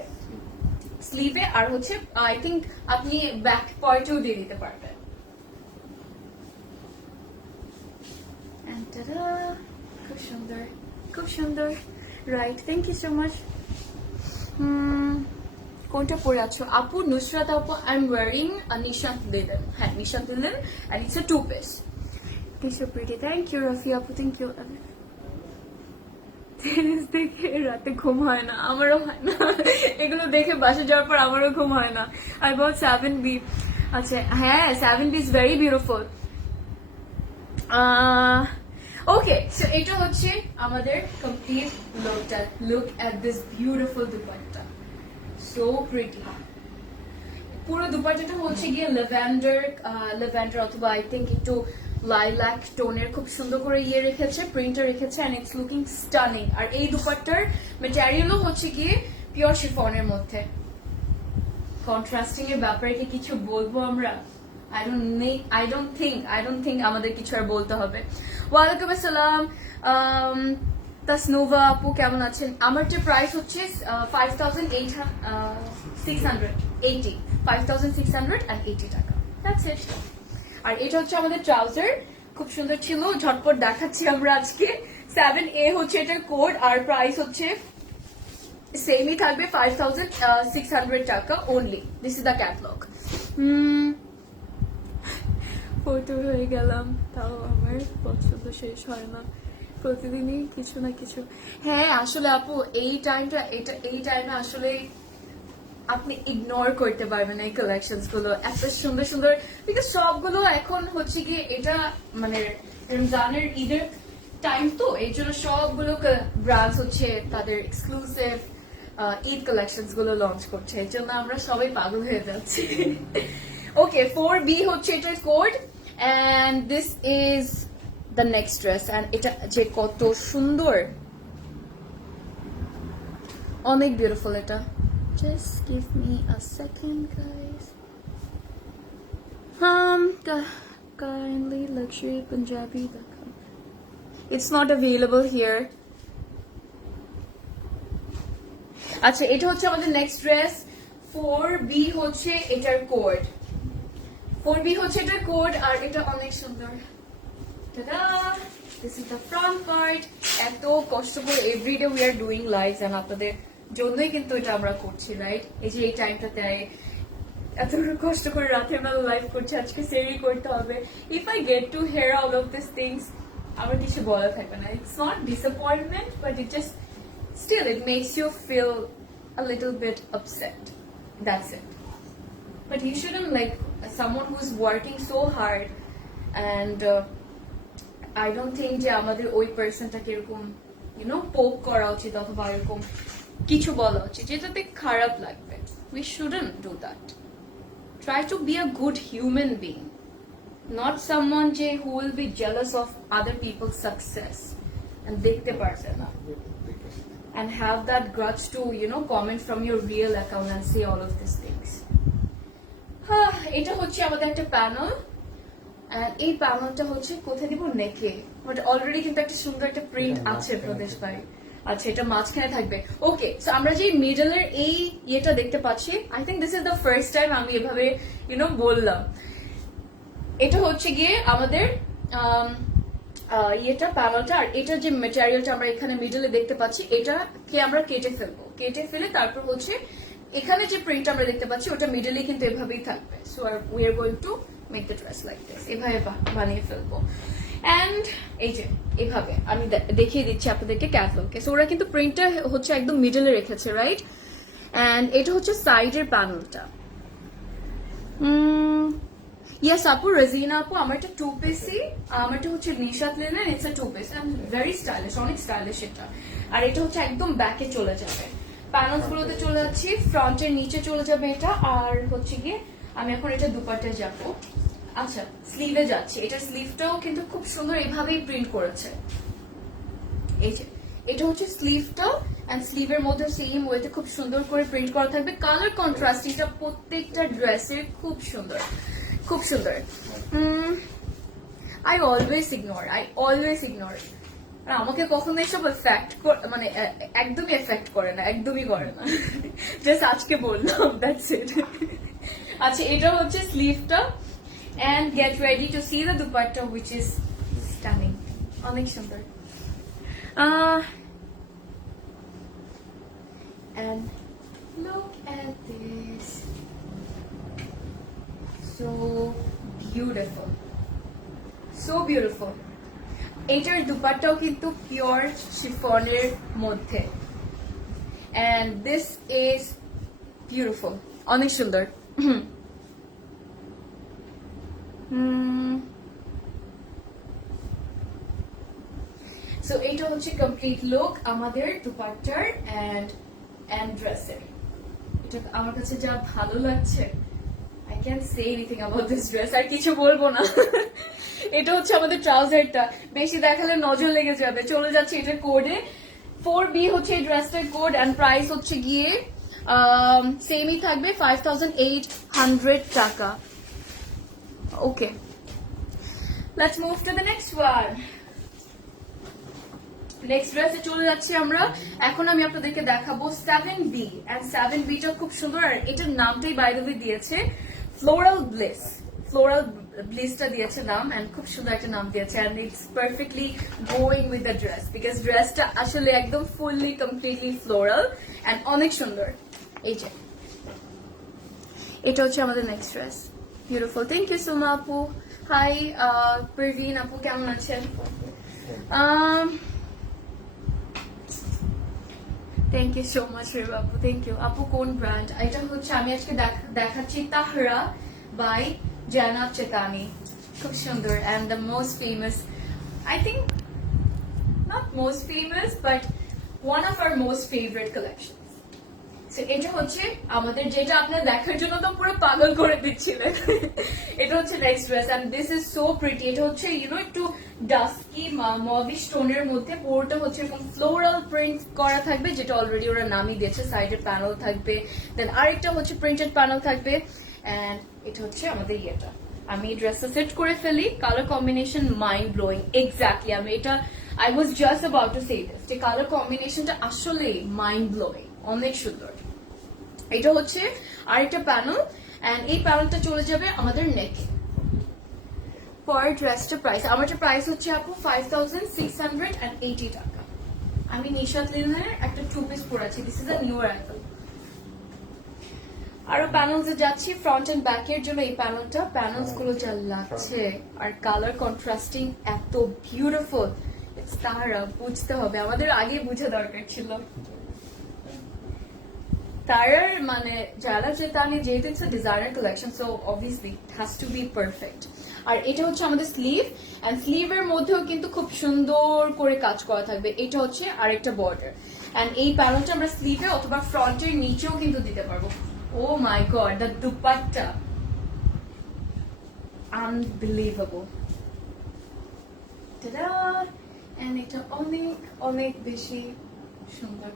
স্লিভে, আর হচ্ছে আই থিঙ্ক আপনি ব্যাক পয়েন্টেও দিয়ে দিতে পারবেন। খুব সুন্দর, খুব সুন্দর, right, thank you so much. কোনটা পরে আছো আপু? নুসরাত আপু, I am wearing Nishat Linen. হ্যাঁ, Nishat Linen, and it's a 2 piece. So pretty, thank you Rafi আপু, থ্যাংক ইউ। দেখে রাতে ঘুম হয় না, আমারও হয় না। এগুলো দেখে বাসা যাওয়ার পর আমারও ঘুম হয় না। I bought 7B। আচ্ছা হ্যাঁ, 7B is very beautiful. Okay, so এটা হচ্ছে আমাদের কমপ্লিট লুকটা। Look at this beautiful dupatta, so pretty. পুরো দুপাট্টাটা হচ্ছে গিয়ে ল্যাভেন্ডার অথবা আই থিঙ্ক একটু লাইল্যাক টোনের খুব সুন্দর করে রেখেছে, প্রিন্টার রেখেছে, এন্ড ইটস লুকিং স্টানিং। আর এই দুপাট্টার ম্যাটেরিয়ালও হচ্ছে গিয়ে পিওর শিফনের মধ্যে। কন্ট্রাস্টিং এর ব্যাপারে কি কিছু বলবো আমরা? I don't think আমাদের কিছু আর বলতে হবে। ওয়ালাইকুম আসসালাম তাসনুভা আপু, কেমন আছেন? আমারটা প্রাইস হচ্ছে 5,680 টাকা। That's it. আর এটা হচ্ছে আমাদের ট্রাউজার, খুব সুন্দর ছিল, ঝটপট দেখাচ্ছি আমরা আজকে। 7A হচ্ছে এটার কোড, আর প্রাইস হচ্ছে সেমই থাকবে, 5,600 taka only. This is the catalogue. Photo হয়ে গেলাম, তাও আমার পছন্দ শেষ হয় না, প্রতিদিনই কিছু না কিছু। হ্যাঁ আসলে আপু এই টাইমে আসলে আপনি ইগনোর করতে পারবেন এই কালেকশনস গুলো, এত সুন্দর সুন্দর, বিকজ সবগুলো এখন হচ্ছে কি এটা মানে রমজানের ঈদের টাইম, তো এই জন্য সবগুলো ব্র্যান্ডস হচ্ছে তাদের এক্সক্লুসিভ ঈদ কালেকশনস গুলো লঞ্চ করছে, এই জন্য আমরা সবাই পাগল হয়ে যাচ্ছি। ওকে, 4B হচ্ছে এটার code, and this is the next dress. And এটা যে কত সুন্দর, অনেক বিউটিফুল। এটা just give me a second guys. Kindly luxury punjabi.com. It's not available here. আচ্ছা, এটা হচ্ছে আমাদের নেক্সট ড্রেস। 4B হচ্ছে এটার কোড, 4B হচ্ছে এটার কোড, আর এটা অনেক সুন্দর। Tata. This is the front part. এত কষ্ট করে everyday we are doing lives and আপনাদের জন্যই কিন্তু এটা আমরা করছি, রাইট? এই যে এই টাইমটাতে এত কষ্ট করে রাতের বেলা লাইভ করছি, আজকে সেরি করতে হবে। If I get to hear all of this things, আমার কিছু বলা থাকবে না। It's not disappointment, but it just still it makes you feel a little bit upset. That's it. But you shouldn't, like, someone who's working so hard and I don't think যে আমাদের ওই পার্সনটাকে এরকম পোক করা উচিত অথবা এরকম কিছু বলা উচিত যেটাতে খারাপ লাগবে। We shouldn't do that. Try to be a good human being, not someone who will be jealous of other people's success and দেখতে পারছে না and have that grudge to comment from your real account and say all of these things. এটা হচ্ছে আমাদের একটা প্যানেল, and এই প্যানেলটা হচ্ছে কোথায় দিব, নেকে। বাট অলরেডি কিন্তু একটা সুন্দর একটা প্রিন্ট আছে প্রদেশ ভাই। আচ্ছা, এটা মাঝখানে থাকবে। ওকে, সো আমরা যে মিডলের এই ইয়েটা দেখতে পাচ্ছি, I think this is the first time আমি এভাবে বললাম। এটা হচ্ছে গিয়ে আমাদের ইয়েটা প্যানেলটা, আর এটার যে ম্যাটেরিয়ালটা আমরা এখানে মিডলে দেখতে পাচ্ছি, এটাকে আমরা কেটে ফেলবো। কেটে ফেলে তারপর হচ্ছে এখানে যে প্রিন্ট আমরা দেখতে পাচ্ছি ওটা মিডলে কিন্তু এভাবেই থাকবে। So we are going to make the dress like this, এভাবে বানিয়ে ফেলবো। অ্যান্ড এই যে এভাবে আমি দেখিয়ে দিচ্ছি আপনাদেরকে ক্যাটালগে। সো ওরা কিন্তু প্রিন্টটা হচ্ছে একদম মিডলে রেখেছে, রাইট? অ্যান্ড এটা হচ্ছে সাইডের প্যানেলটা। Yes, আপু, রেজিনা আপু, আমার একটা 2 পিসই, আমারটা হচ্ছে Nishat Linen, it's a 2 piece and very stylish, অনেক স্টাইলিশ এটা। আর এটা হচ্ছে একদম ব্যাকে চলে যাবে, প্যানেলস গুলোতে চলে যাচ্ছি, ফ্রন্টের নিচে চলে যাবে এটা। আর হচ্ছে গিয়ে আমি এখন এটা দুপাট্টায় যাবো। আচ্ছা, স্লিভে যাচ্ছি। এটার স্লিভটাও কিন্তু খুব সুন্দর এভাবেই প্রিন্ট করেছে। এই যে এটা হচ্ছে স্লিভটা, এন্ড স্লিভের মধ্যে সেম ওয়েতে খুব সুন্দর করে প্রিন্ট করা থাকবে। কালার কন্ট্রাস্টিংটা প্রত্যেকটা ড্রেসের খুব সুন্দর, খুব সুন্দর। I always ignore. আর আমাকে কখনো এসব এফেক্ট মানে একদমই এফেক্ট করে না, একদমই করে না। জাস্ট আজকে বললাম, দ্যাটস ইট। আচ্ছা, এটা হচ্ছে স্লিভটা, and get ready to see the dupatta, which is stunning, অনেক সুন্দর। And look at this. So beautiful, so beautiful. এটার দুপাট্টাও কিন্তু পিওর শিফনের মধ্যে, and this is beautiful, অনেক সুন্দর। সো এটা হচ্ছে কমপ্লিট লুক আমাদের দুপাট্টার and ড্রেসের। এটা আমার কাছে যা ভালো লাগছে, I can't say anything about this dress, আর কিছু বলবো না। এটা হচ্ছে আমাদের ট্রাউজারটা, বেশি দেখালে নজর লেগে যাবে। চলে যাচ্ছে এটার কোডে, 4B হচ্ছে এই ড্রেসটার কোড, এন্ড প্রাইস হচ্ছে গিয়ে সেমই থাকবে, 5800 টাকা। Okay, let's move to the next one. Next ড্রেসে চলে যাচ্ছি আমরা। এখন আমি আপনাদেরকে দেখাবো 7B, এন্ড 7B টা খুব সুন্দর, আর এটার নামটাই বাই দ্য ওয়ে দিয়েছে ফ্লোরাল ব্লিস। ফ্লোরাল ব্লিসটা দিয়েছে নাম, এন্ড খুব সুন্দর একটা নাম দিয়েছে, and it's perfectly going with the dress, because ড্রেসটা আসলে একদম ফুললি কমপ্লিটলি ফ্লোরাল এন্ড অনেক সুন্দর। এই যে এটা হচ্ছে আমাদের next dress, beautiful. Thank you Soma আপু। হাই প্রবীণ আপু, কেমন আছেন? Thank you so much Reba আপু, থ্যাংক ইউ আপু। কোন ব্র্যান্ড এটা হচ্ছে? আমি আজকে দেখাচ্ছি তাহরা বাই জানাব চেতানি, খুব সুন্দর, and the most famous, I think not most famous but one of our most favorite collections. So এটা হচ্ছে আমাদের, যেটা আপনার দেখার জন্য তো পুরো পাগল করে দিচ্ছিলেন। এটা হচ্ছে next dress, and this is so pretty. এটা হচ্ছে একটু ডাস্কি মভিশ টোনের মধ্যে, পুরোটা হচ্ছে এরকম ফ্লোরাল প্রিন্ট করা থাকবে, যেটা অলরেডি ওরা নামই দিয়েছে। সাইডের প্যানেল থাকবে, দেন আরেকটা হচ্ছে প্রিন্টেড প্যানেল থাকবে, এন্ড এটা হচ্ছে আমাদের ইয়েটা। আমি ড্রেসটা সেট করে ফেলি, colour combination mind blowing. Exactly, আমি এটা I was just about to say this, যে কালার কম্বিনেশনটা আসলে মাইন্ড ব্লোয়িং, অনেক সুন্দর। এটা হচ্ছে আরেকটা প্যানেল, এন্ড এই প্যানেলটা চলে যাবে আমাদের নেকে। পার ড্রেসটা প্রাইস, আমারটা প্রাইস হচ্ছে আপু 5680 টাকা। আমি নিশাত লিনের একটা 2 পিস পরেছি, this is a new arrival. আরো প্যানেলসে যাচ্ছি, ফ্রন্ট এন্ড ব্যাক এর জন্য এই প্যানেলস গুলো যা লাগছে আর কালার কন্ট্রাস্টিং এত বিউটিফুল, তারা বুঝতে হবে, আমাদের আগে বুঝা দরকার ছিল। তারার মানে যারা যেটা নিয়ে, যেহেতু it's a designer collection, so obviously it has to be perfect. আর এটা হচ্ছে আমাদের স্লিভ, এন্ড স্লিভের মধ্যেও কিন্তু খুব সুন্দর করে কাজ করা থাকবে। এটা হচ্ছে আরেকটা বর্ডার, এন্ড এই প্যানেলটা আমরা স্লিভে অথবা ফ্রন্টের নিচেও কিন্তু দিতে পারবো। Oh my god, the dupatta unbelievable. Tada! And এটা অনেক অনেক বেশি সুন্দর।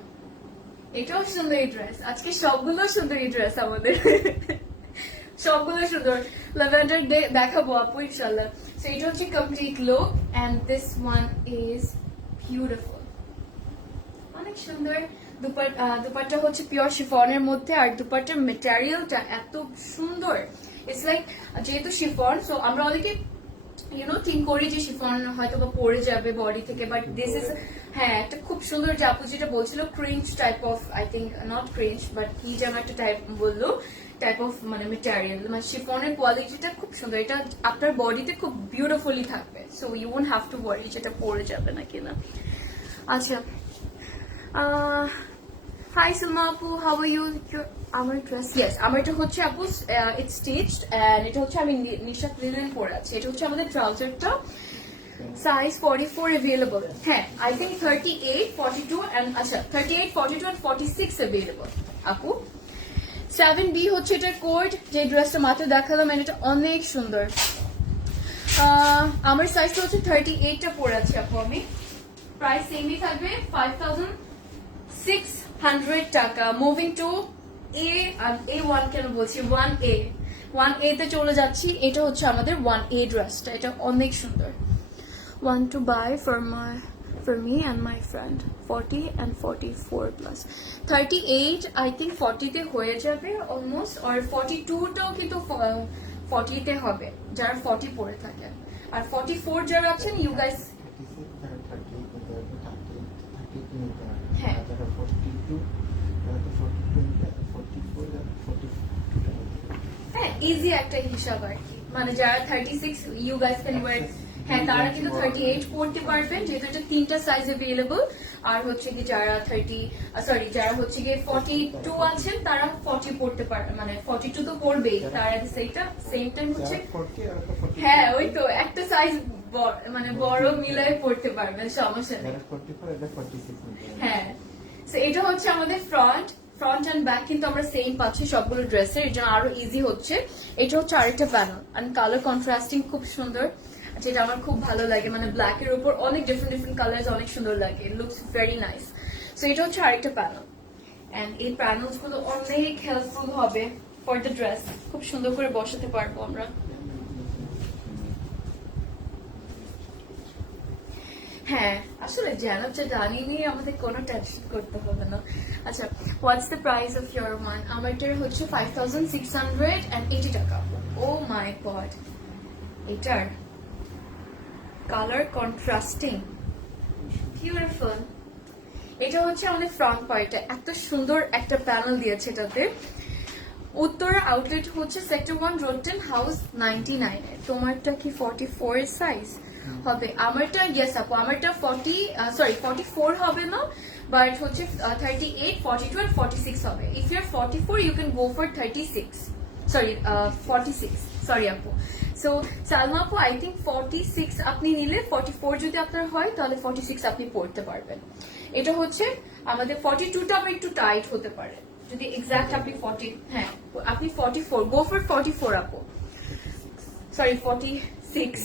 এটাও সুন্দর এই ড্রেস, আজকে সবগুলো সুন্দর এই ড্রেস আমাদের, সবগুলো সুন্দর। ল্যাভেন্ডার ডে দেখাবো আপু ইনশাআল্লাহ। সো এটা হচ্ছে complete look, and this one is beautiful, অনেক সুন্দর। দুপাট্টা হচ্ছে পিওর শিফনের মধ্যে, আর দুপাট্টার মেটেরিয়ালটা এত সুন্দর। ইটস লাইক, যেহেতু শিফন, সো আমরা অনেকে থিঙ্ক করি যে শিফন হয়তো বা পড়ে যাবে বডি থেকে, বাট দিস ইজ, হ্যাঁ, একটা খুব সুন্দর, যে আপু যেটা বলছিল cringe type of, I think not cringe but কি যেন একটা টাইপ বললো, টাইপ অফ মানে মেটেরিয়াল, মানে শিফনের কোয়ালিটিটা খুব সুন্দর। এটা আপনার বডিতে খুব বিউটিফুলি থাকবে, so you won't have to worry যেটা পড়ে যাবে না কিনা। আচ্ছা, হাই সালমা আপু, হাউ আর ইউ? আমার ড্রেস, ইয়েস, আমার এটা হচ্ছে আপু ইটস স্টিচড, এন্ড এটা হচ্ছে আমি নিশাত লিনেন পরে আছি। এটা হচ্ছে আমাদের ট্রাউজারটা, সাইজ 44 অ্যাভেলেবল। হ্যাঁ, আই থিঙ্ক 38, 42 এন্ড আচ্ছা 38, 42 এন্ড 46 অ্যাভেলেবল আপু। 7B হচ্ছে এটার কোড, যে ড্রেসটা মাত্র দেখালাম, এন্ড এটা অনেক সুন্দর। আমার সাইজটা হচ্ছে 38টা পরে আছি আপু আমি। প্রাইস সেমই থাকবে 5600 টাকা। মুভিং টু A1, কেন বলছি 1A তে চলে যাচ্ছি। এটা হচ্ছে আমাদের 1A ড্রেসটা, এটা অনেক সুন্দর। 1 to buy for me and my friend, 40 and 44 plus 38, I think 40 তে হয়ে যাবে অলমোস্ট, আর 42টাও কিন্তু 40 তে হবে যারা 40 পরে থাকেন, আর 44 যারা আছেন ইউ গাইস, হ্যাঁ হ্যাঁ ইজি একটা হিসাব আর কি, মানে যারা 36 ইউ গাইস ক্যান ওয়্যার, হ্যাঁ তারা কিন্তু 38 পড়তে পারবেন, যেহেতু এটা 3টা সাইজ अवेलेबल। আর হচ্ছে কি যারা যারা হচ্ছে কি 42 আছেন তারা 40 পড়তে পারবেন, মানে 42 তো পড়বেই, তারা সেইটা সেম টাইম হচ্ছে, হ্যাঁ ওই তো একটা সাইজ মানে বড় মিলায় পড়তে পারবেন, সমস্যা নেই। হ্যাঁ, সো এটা হচ্ছে আমাদের ফ্রন্ট এন্ড ব্যাক কিন্তু আমরা সেম পাচ্ছি সবগুলো ড্রেসের, এর জন্য আরো ইজি হচ্ছে। এটা হচ্ছে আরেকটা প্যানেল, এন্ড কালার কন্ট্রাস্টিং খুব সুন্দর, যেটা আমার খুব ভালো লাগে, মানে ব্ল্যাক এর উপর অনেক ডিফারেন্ট কালার, অনেক সুন্দর লাগে, লুকস ভেরি নাইস। সো এটা হচ্ছে আরেকটা প্যানেল, এন্ড এই প্যানেলস গুলো অনেক হেল্পফুল হবে ফর দ্য ড্রেস, খুব সুন্দর করে বসাতে পারবো আমরা। হ্যাঁ, আসলে জানাবটা জানি নিয়ে আমাদের কোনো টেনশন করতে হবে না। আচ্ছা, what's the price of your one? আমারটার হচ্ছে 5680 টাকা। ও মাই গড, এটার কালার কন্ট্রাস্টিং বিউটিফুল। এটা হচ্ছে আমাদের ফ্রন্ট পার্টে, এত সুন্দর একটা প্যানেল দিয়েছে এটাতে। উত্তরা আউটলেট হচ্ছে সেক্টর 1, রোড 10, হাউস 99 এ। তোমারটা কি 44 এর সাইজ হবে? আমারটা ইয়েস আপু, আমারটা 44 হবে না, বাট হচ্ছে 38, 42 and 46 হবে। If you are 44 you can go for 46 sorry আপু। সো সালমা আপু, আই থিঙ্ক 46 আপনি নিলে 44 যদি আপনার হয় তাহলে 46 আপনি পড়তে পারবেন। এটা হচ্ছে আমাদের 42টা আবার একটু টাইট হতে পারে, যদি এক্সাক্ট আপনি 40, হ্যাঁ আপনি 44 গো ফর 44 আপু, সরি 46,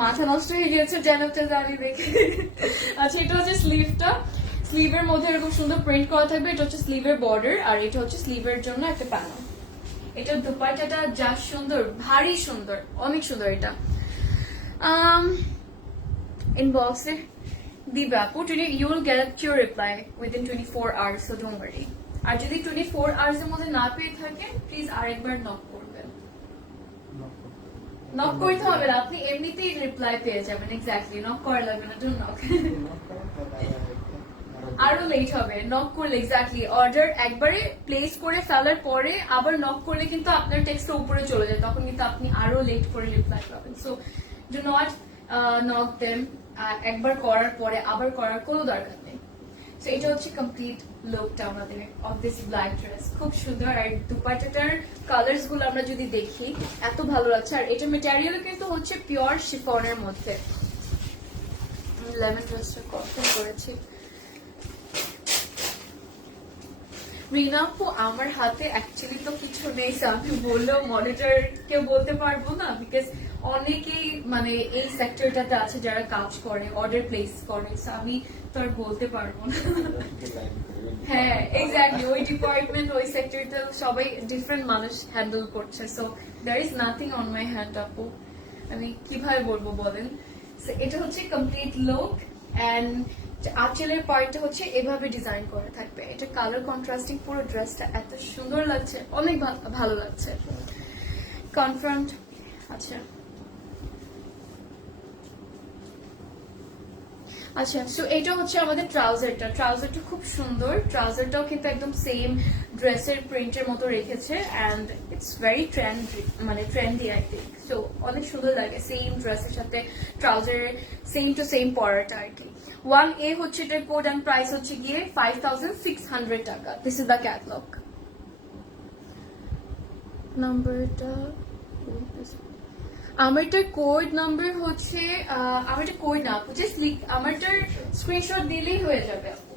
মাথা নষ্ট হয়ে গিয়েছে জানাতে জানি দেখে। আচ্ছা, এটা হচ্ছে স্লিভটা, স্লিভের মধ্যে এরকম সুন্দর প্রিন্ট করা থাকবে, এটা হচ্ছে স্লিভের বর্ডার, আর এটা হচ্ছে স্লিভের জন্য একটা প্যানেল। এটা দুপাট্টাটা যা সুন্দর, ভারী সুন্দর, অনেক সুন্দর। এটা ইনবক্সে দিবে আপু, you will get your reply within 24 hours, so don't worry. আর যদি 24 আওয়ার্স এর মধ্যে না পেয়ে থাকেন প্লিজ আরেকবার নক করবেন। নক করতে হবে না, আপনি এমনিতেই রিপ্লাই পেয়ে যাবেন। এক্স্যাক্টলি, নক করা লাগবে না, ডোন্ট নক। আরো লেট হবে নক করলে। এক্স্যাক্টলি, অর্ডার একবারে প্লেস করে ফেলার পরে আবার নক করলে কিন্তু আপনার টেক্সটটা উপরে চলে যায়, তখন কিন্তু আপনি আরো লেট করে রিপ্লাই পাবেন। So do not knock them. একবার করার পরে আবার করার কোনো দরকার নেই। সো এটা হচ্ছে কমপ্লিট লুকটা আমাদের অফ দিস ব্ল্যাক ড্রেস। খুব সুন্দর। আর দুপাট্টাটার কালার্স গুলো আমরা যদি দেখি এত ভালো লাগছে। আর এটা মেটেরিয়াল কিন্তু হচ্ছে পিওর শিফনের মধ্যে। লেমন ড্রেসটা কটন করেছি। রিনা আপু, আমার হাতে অ্যাকচুয়ালি তো কিছু নেই, আমি বললেও মনিটর কেউ বলতে পারবো না, বিকজ অনেকেই মানে এই সেক্টরটাতে আছে যারা কাজ করে, অর্ডার প্লেস করে, আমি তো আর বলতে পারবো না। হ্যাঁ এক্স্যাক্টলি, ওই ডিপার্টমেন্ট ওই সেক্টরটা সবাই ডিফারেন্ট মানুষ হ্যান্ডেল করছে। So there is nothing on my hand আপু, আমি কিভাবে বলবো বলেন। So, এটা হচ্ছে কমপ্লিট লুক। এন্ড আঁচলের পার্টটা হচ্ছে এভাবে ডিজাইন করা থাকবে। এটা কালার কন্ট্রাস্টিং, পুরো ড্রেসটা এত সুন্দর লাগছে, অনেক ভালো লাগছে। কনফার্মড। আচ্ছা আচ্ছা, সো এটা হচ্ছে আমাদের ট্রাউজারটা। ট্রাউজারটা খুব সুন্দর। ট্রাউজারটাও কিন্তু একদম সেম ড্রেসের প্রিন্টের মতো রেখেছে, and it's very trendy I think. So অনেক সুন্দর লাগে সেম ড্রেসের সাথে ট্রাউজারের সেম টু সেম পরাটা আর কি। 1A হচ্ছে এটার কোড এন্ড প্রাইস হচ্ছে গিয়ে 5600 টাকা। This is the catalogue. নাম্বারটা আমারটার কোড নাম্বার হচ্ছে আমারটা কোড না আপু, জাস্ট আমারটার স্ক্রিনশট দিলেই হয়ে যাবে আপু।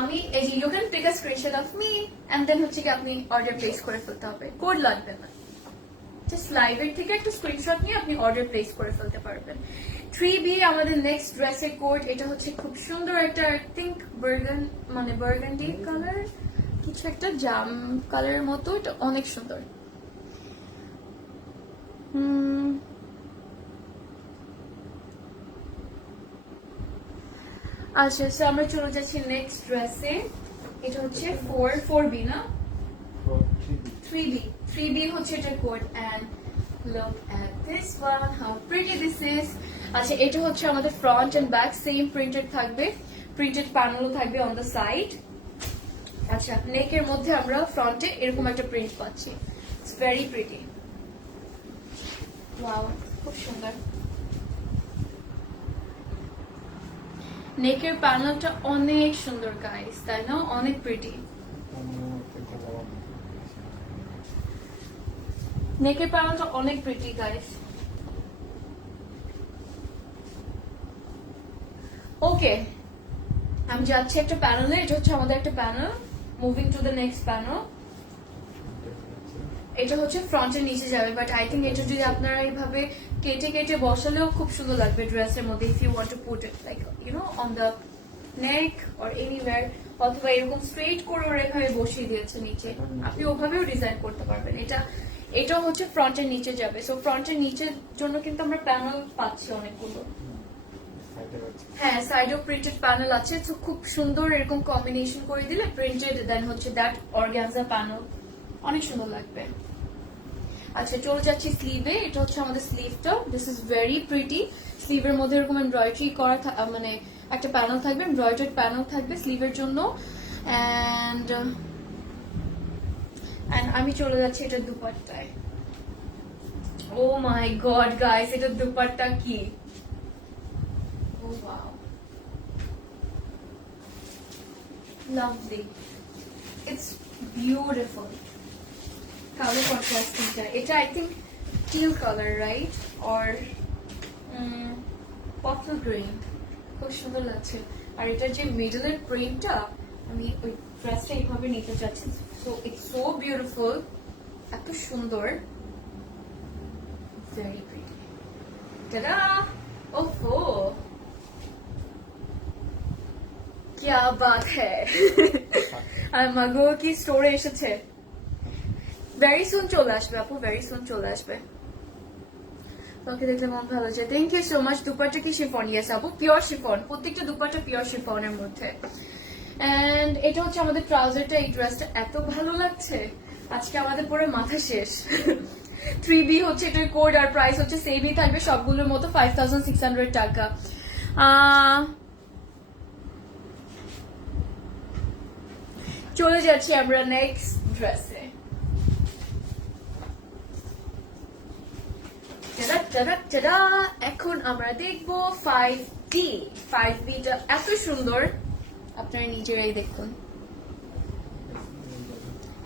আমি এই যে you can take a screenshot of me and then হচ্ছে কি আপনি অর্ডার প্লেস করে ফেলতে হবে, কোড লাগবে না। জাস্ট লাইভের থেকে একটা স্ক্রিনশট নিয়ে আপনি অর্ডার প্লেস করে ফেলতে পারবেন। 3B আমাদের নেক্সট ড্রেসের কোড। এটা হচ্ছে খুব সুন্দর একটা আই থিঙ্ক বার্গান্ডি কালার, কিছু একটা জাম কালারের মতো, এটা অনেক সুন্দর। আচ্ছা, সো আমরা চলে যাচ্ছি নেক্সট ড্রেসে। এটা হচ্ছে 4B না 3B হচ্ছে এটার code. And look at this one, how pretty this is. আচ্ছা, এটা হচ্ছে আমাদের front and back same printed থাকবে, প্রিন্টেড প্যানেলও থাকবে অন দ্য সাইড। আচ্ছা, নেকের মধ্যে আমরা ফ্রন্টে এরকম একটা প্রিন্ট পাচ্ছি, ইটস ভেরি প্রিটি। ওয়াও, খুব সুন্দর। নেকের প্যানেলটা অনেক সুন্দর গাইস, তাই না? অনেক প্রিটি। নেকের প্যানেলটা অনেক প্রিটি গাইস। ওকে, আমি যাচ্ছি একটা প্যানেলে। এটা হচ্ছে আমাদের একটা panel. Moving to the next panel. এটা হচ্ছে ফ্রন্টের নিচে যাবে, বাট আই থিঙ্ক এটা যদি আপনারা এইভাবে কেটে কেটে বসালেও খুব সুন্দর লাগবে ড্রেসের মধ্যে। If you want to put it like on the neck or anywhere, অথবা এরকম স্ট্রেট করে ওরা এখানে বসিয়ে দিয়েছে নিচে, আপনি ওভাবেও ডিজাইন করতে পারবেন। এটাও হচ্ছে ফ্রন্টের নিচে যাবে। সো ফ্রন্টের নিচের জন্য কিন্তু আমরা প্যানেল পাচ্ছি অনেকগুলো। হ্যাঁ, সাইডেও প্রিন্টেড প্যানেল আছে। তো খুব সুন্দর এরকম কম্বিনেশন করে দিলে প্রিন্টেড দেন হচ্ছে দ্যাট অর্গানজা প্যানেল, অনেক সুন্দর লাগবে। আচ্ছা, চলে যাচ্ছি স্লিভে। এটা হচ্ছে আমাদের স্লিভটা। This is very pretty. স্লিভের মধ্যে এরকম এমব্রয়ডারি করা মানে একটা প্যানেল থাকবে, এমব্রয়ডারি প্যানেল থাকবে স্লিভের জন্য। এন্ড আমি চলে যাচ্ছি এটা দুপাট্টায়। ও মাই গড গাইস, এটা দুপাট্টা কি! Oh wow, lovely, it's beautiful. Colour কন্ট্রাস্টিংটা, এটা I think teal colour right or purple green, খুব সুন্দর লাগছে। আর এটার যে মিডলের প্রিন্টটা, আমি ওই ড্রেসটা এইভাবে নিতে চাচ্ছি। সো ইটস সো বিউটিফুল, এত সুন্দর, ভেরি প্রিটি। টাডা! ওহো, क्या बात है। আর মাগো কি স্টোরে এসেছে, ভেরি সুন চলে আসবে আপু, ভেরি সুন চলে আসবে। তোকে দেখলে মন ভালো যায়। Thank you so much. Dupatta কি শিফন? ইয়েস আপু, পিওর শিফন। প্রত্যেকটা দুপাট্টা পিওর শিফনের মধ্যে। এন্ড এটা হচ্ছে আমাদের ট্রাউজারটা। এই ড্রেসটা এত ভালো লাগছে, আজকে আমাদের পরে মাথা শেষ। 3B হচ্ছে এটার কোড, আর প্রাইস হচ্ছে সেমই থাকবে সবগুলোর মতো 5600 টাকা। চলে যাচ্ছি আমরা নেক্সট ড্রেসে। এখন আমরা দেখবো 5D। 5B টা এত সুন্দর, আপনারা নিজেরাই দেখুন।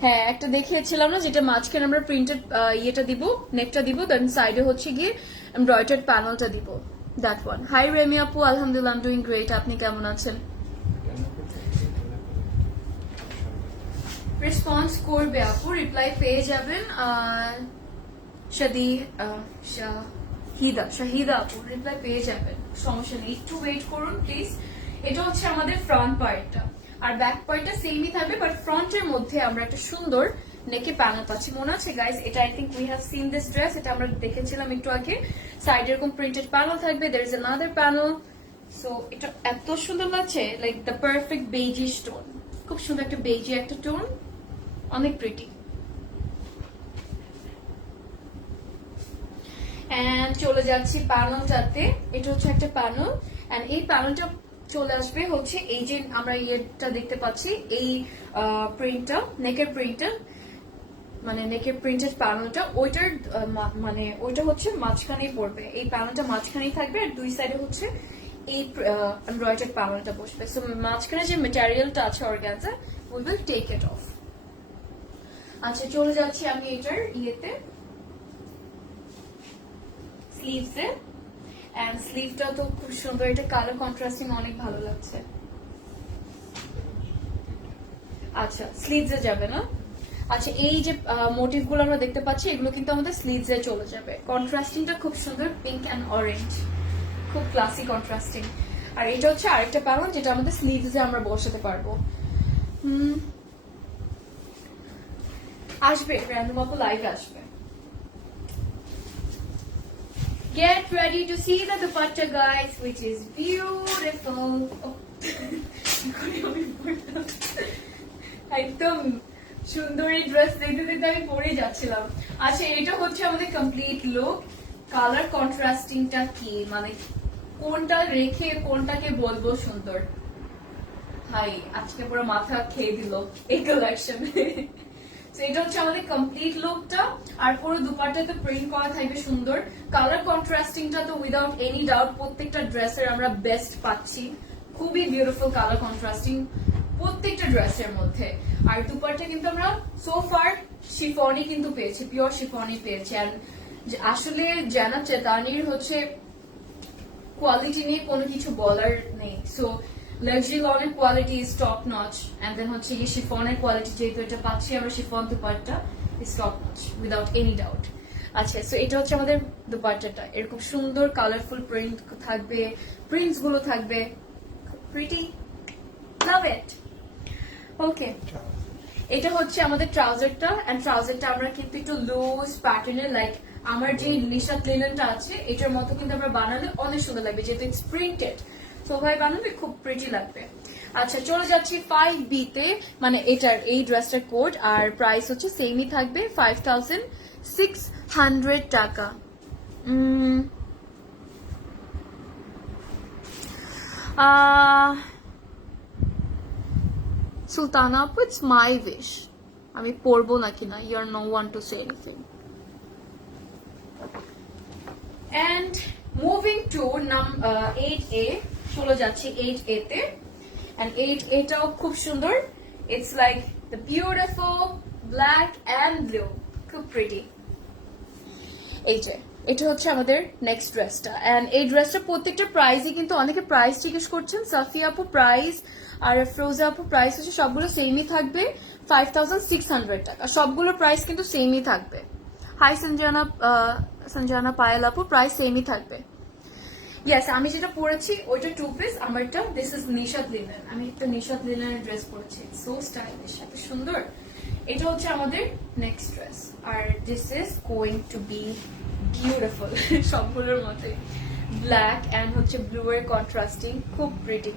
হ্যাঁ, একটা দেখিয়েছিলাম না যেটা মাঝখানে আমরা প্রিন্টেড ইয়েটা দিব, নেকটা দিব, দেন সাইডে হচ্ছে গিয়ে এমব্রয়ডার্ড প্যানেলটা দিব, দ্যাট ওয়ান। হাই রেমি আপু, আলহামদুলিল্লাহ আই এম ডুইং গ্রেট, আপনি কেমন আছেন? রেসপন্স করবে আপু, রিপ্লাই পেয়ে যাবেন। শাহিদা আপু রিপ্লাই পেয়ে যাবেন, সমস্যা নেই, একটু ওয়েট করুন প্লিজ। এটা হচ্ছে আমাদের ফ্রন্ট পার্টটা, আর ব্যাক পার্টটা সেমই থাকবে, বাট ফ্রন্টের মধ্যে আমরা একটা সুন্দর নেকে প্যানেল পাচ্ছি। মনে আছে গাইস, এটা I think we have seen this dress, এটা আমরা দেখেছিলাম একটু আগে। সাইডে এরকম প্রিন্টেড প্যানেল থাকবে, there is another panel. So এটা এত সুন্দর লাগছে, লাইক দ্য পারফেক্ট বেজিশ টোন, খুব সুন্দর একটা বেজি একটা টোন, অনেক প্রিটি। এন্ড চলে যাচ্ছি প্যানেলটাতে। এটা হচ্ছে একটা প্যানেল, এন্ড এই প্যানেলটা চলে আসবে হচ্ছে এই যে আমরা ইয়েটা দেখতে পাচ্ছি, এই প্রিন্টটা, নেকের প্রিন্টটা, মানে নেকের প্রিন্টেড প্যানেলটা, ওইটার মানে ওইটা হচ্ছে মাঝখানেই পড়বে, এই প্যানেলটা মাঝখানেই থাকবে, আর দুই সাইডে হচ্ছে এই এমব্রয়ডার্ড প্যানেলটা বসবে। সো মাঝখানে যে ম্যাটেরিয়ালটা আছে organza, we will take it off. আচ্ছা, চলে যাচ্ছি আমি এটার ইয়েতে, স্লিভসে। এন্ড স্লিভটা তো খুব সুন্দর, এটা কালার কন্ট্রাস্টিং, অনেক ভালো লাগছে। আচ্ছা, স্লিভসে যাবে না? আচ্ছা, এই যে মোটিভ গুলো আমরা দেখতে পাচ্ছি, এগুলো কিন্তু আমাদের স্লিভসে চলে যাবে। কন্ট্রাস্টিংটা খুব সুন্দর, পিঙ্ক এন্ড অরেঞ্জ, খুব ক্লাসি কন্ট্রাস্টিং। আর এটা হচ্ছে আরেকটা প্যানেল যেটা আমাদের স্লিভসে আমরা বসাতে পারবো। আসবে র্যান্ডম আপু, লাইভ আসবে। Get ready to see the dupatta guys, which is beautiful. একদম সুন্দর এই ড্রেস দেখতে দেখতে আমি পরে যাচ্ছিলাম। আচ্ছা, এটা হচ্ছে আমাদের কমপ্লিট লুক। কালার কন্ট্রাস্টিংটা কি, মানে কোনটা রেখে কোনটাকে বলবো সুন্দর, হাই আজকে পুরো মাথা খেয়ে দিল এই কালেকশন। এটা হচ্ছে আমাদের কমপ্লিট লুকটা, আর পুরো দুপাট্টাতে প্রিন্ট করা থাকবে সুন্দর। কালার কন্ট্রাস্টিংটা তো উইদাউট এনি ডাউট প্রত্যেকটা ড্রেসের আমরা বেস্ট পাচ্ছি, খুবই বিউটিফুল কালার কন্ট্রাস্টিং প্রত্যেকটা ড্রেসের মধ্যে। আর দুপাট্টা কিন্তু আমরা সো ফার শিফনি কিন্তু পেয়েছি, পিওর শিফনি পেয়েছি। আর আসলে জানা চেতানির হচ্ছে কোয়ালিটি নিয়ে কোনো কিছু বলার নেই। সো লাক্সারি লনের quality is top notch, and then হচ্ছে এই শিফনের কোয়ালিটি যেহেতু এটা পাচ্ছি আমরা, chiffon dupatta is top notch without any doubt. আচ্ছা, সো এটা হচ্ছে আমাদের দুপাট্টাটা, এরকম সুন্দর কালারফুল প্রিন্ট থাকবে, প্রিন্টস গুলো থাকবে, প্রিটি, লাভ ইট। ওকে, এটা হচ্ছে আমাদের ট্রাউজারটা, এন্ড ট্রাউজারটা আমরা কিন্তু একটু লুজ প্যাটার্নের, লাইক আমার যে নিশাত লিনেনটা আছে এটার মতো কিন্তু আমরা বানালে অনেক সুন্দর লাগবে, যেহেতু ইটস প্রিন্টেড। তো ভাই বানাবে খুব প্রিটি লাগবে। আচ্ছা, চলে যাচ্ছি 5B তে, মানে এটার এই ড্রেসটার কোড আর প্রাইস হচ্ছে সেমই থাকবে 5600 টাকা। সুলতানা আপু, ইটস মাই উইশ, আমি পড়বো নাকি না, you are no one to say anything. And moving to 8A, চলে যাচ্ছি 8A তে। এন্ড 8A টাও খুব সুন্দর, it's like the beautiful black and blue, খুব প্রিটি। এই যে এটা হচ্ছে আমাদের নেক্সট ড্রেসটা, এন্ড এই ড্রেসটা প্রত্যেকটা প্রাইসই কিন্তু, অনেকে প্রাইস জিজ্ঞেস করছেন, সাফিয়া আপু প্রাইস আর ফ্রোজা আপু প্রাইস হচ্ছে সবগুলো সেমই থাকবে 5600 টাকা, সবগুলো প্রাইস কিন্তু সেমই থাকবে। হাই সঞ্জানা পায়েল আপু, প্রাইস সেমই থাকবে। ইয়েস, আমি যেটা পরেছি ওইটা 2 পিস, আমারটা দিস ইজ নিশাত লিনেন, আমি একটা নিশাত লিনেনের ড্রেস পরেছি, সো স্টাইলিশ, এত সুন্দর। এটা হচ্ছে আমাদের নেক্সট ড্রেস, আর this is going to be beautiful, সবগুলোর মধ্যে ব্ল্যাক এন্ড হচ্ছে ব্লু এর কন্ট্রাস্টিং, খুব প্রিটি।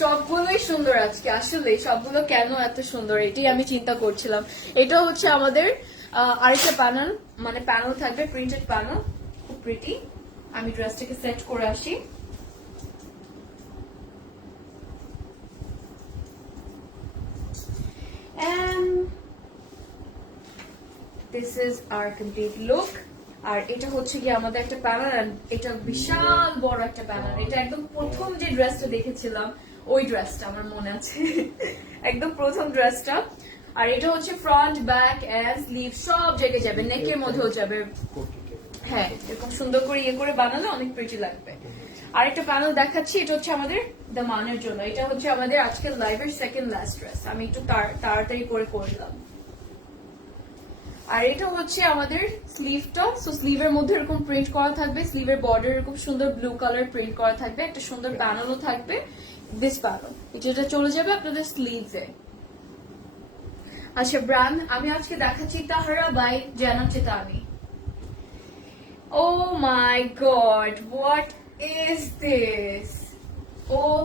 সবগুলোই সুন্দর আজকে, আসলে সবগুলো কেন এত সুন্দর এটাই আমি চিন্তা করছিলাম। এটা হচ্ছে আমাদের আরেকটা প্যানেল, মানে প্যানেল থাকবে, প্রিন্টেড প্যানেল, খুব প্রিটি। আমি ড্রেসটাকে সেট করে আসি। And this is our complete look. আর এটা হচ্ছে কি আমাদের একটা প্যানেল, এন্ড এটা বিশাল বড় একটা প্যানেল। এটা একদম প্রথম যে ড্রেসটা দেখেছিলাম ওই ড্রেসটা আমার মনে আছে, একদম প্রথম ড্রেসটা। আর এটা হচ্ছে ফ্রন্ট, ব্যাক এন্ড স্লিভ সব জায়গায় যাবে, নেকের মধ্যেও যাবে। হ্যাঁ, এরকম সুন্দর করে ইয়ে করে বানালে অনেক প্রিটি লাগবে। আরেকটা প্যানেল দেখাচ্ছি, এটা হচ্ছে আমাদের দামানের জন্য। এটা হচ্ছে আমাদের আজকের লাইভের সেকেন্ড লাস্ট ড্রেস। আমি একটু তাড়াতাড়ি করে করলাম। আর এটা হচ্ছে আমাদের স্লিভটা। সো স্লিভের মধ্যে এরকম প্রিন্ট করা থাকবে, স্লিভের বর্ডার এরকম সুন্দর ব্লু কালার প্রিন্ট করা থাকবে, একটা সুন্দর প্যানেলও থাকবে, দিস প্যানেল। এটা চলে যাবে আপনাদের স্লিভে। আচ্ছা, ব্র্যান্ড আমি আজকে দেখাচ্ছি Tahra by Zainab Chottani. Oh my god, what is this? Oh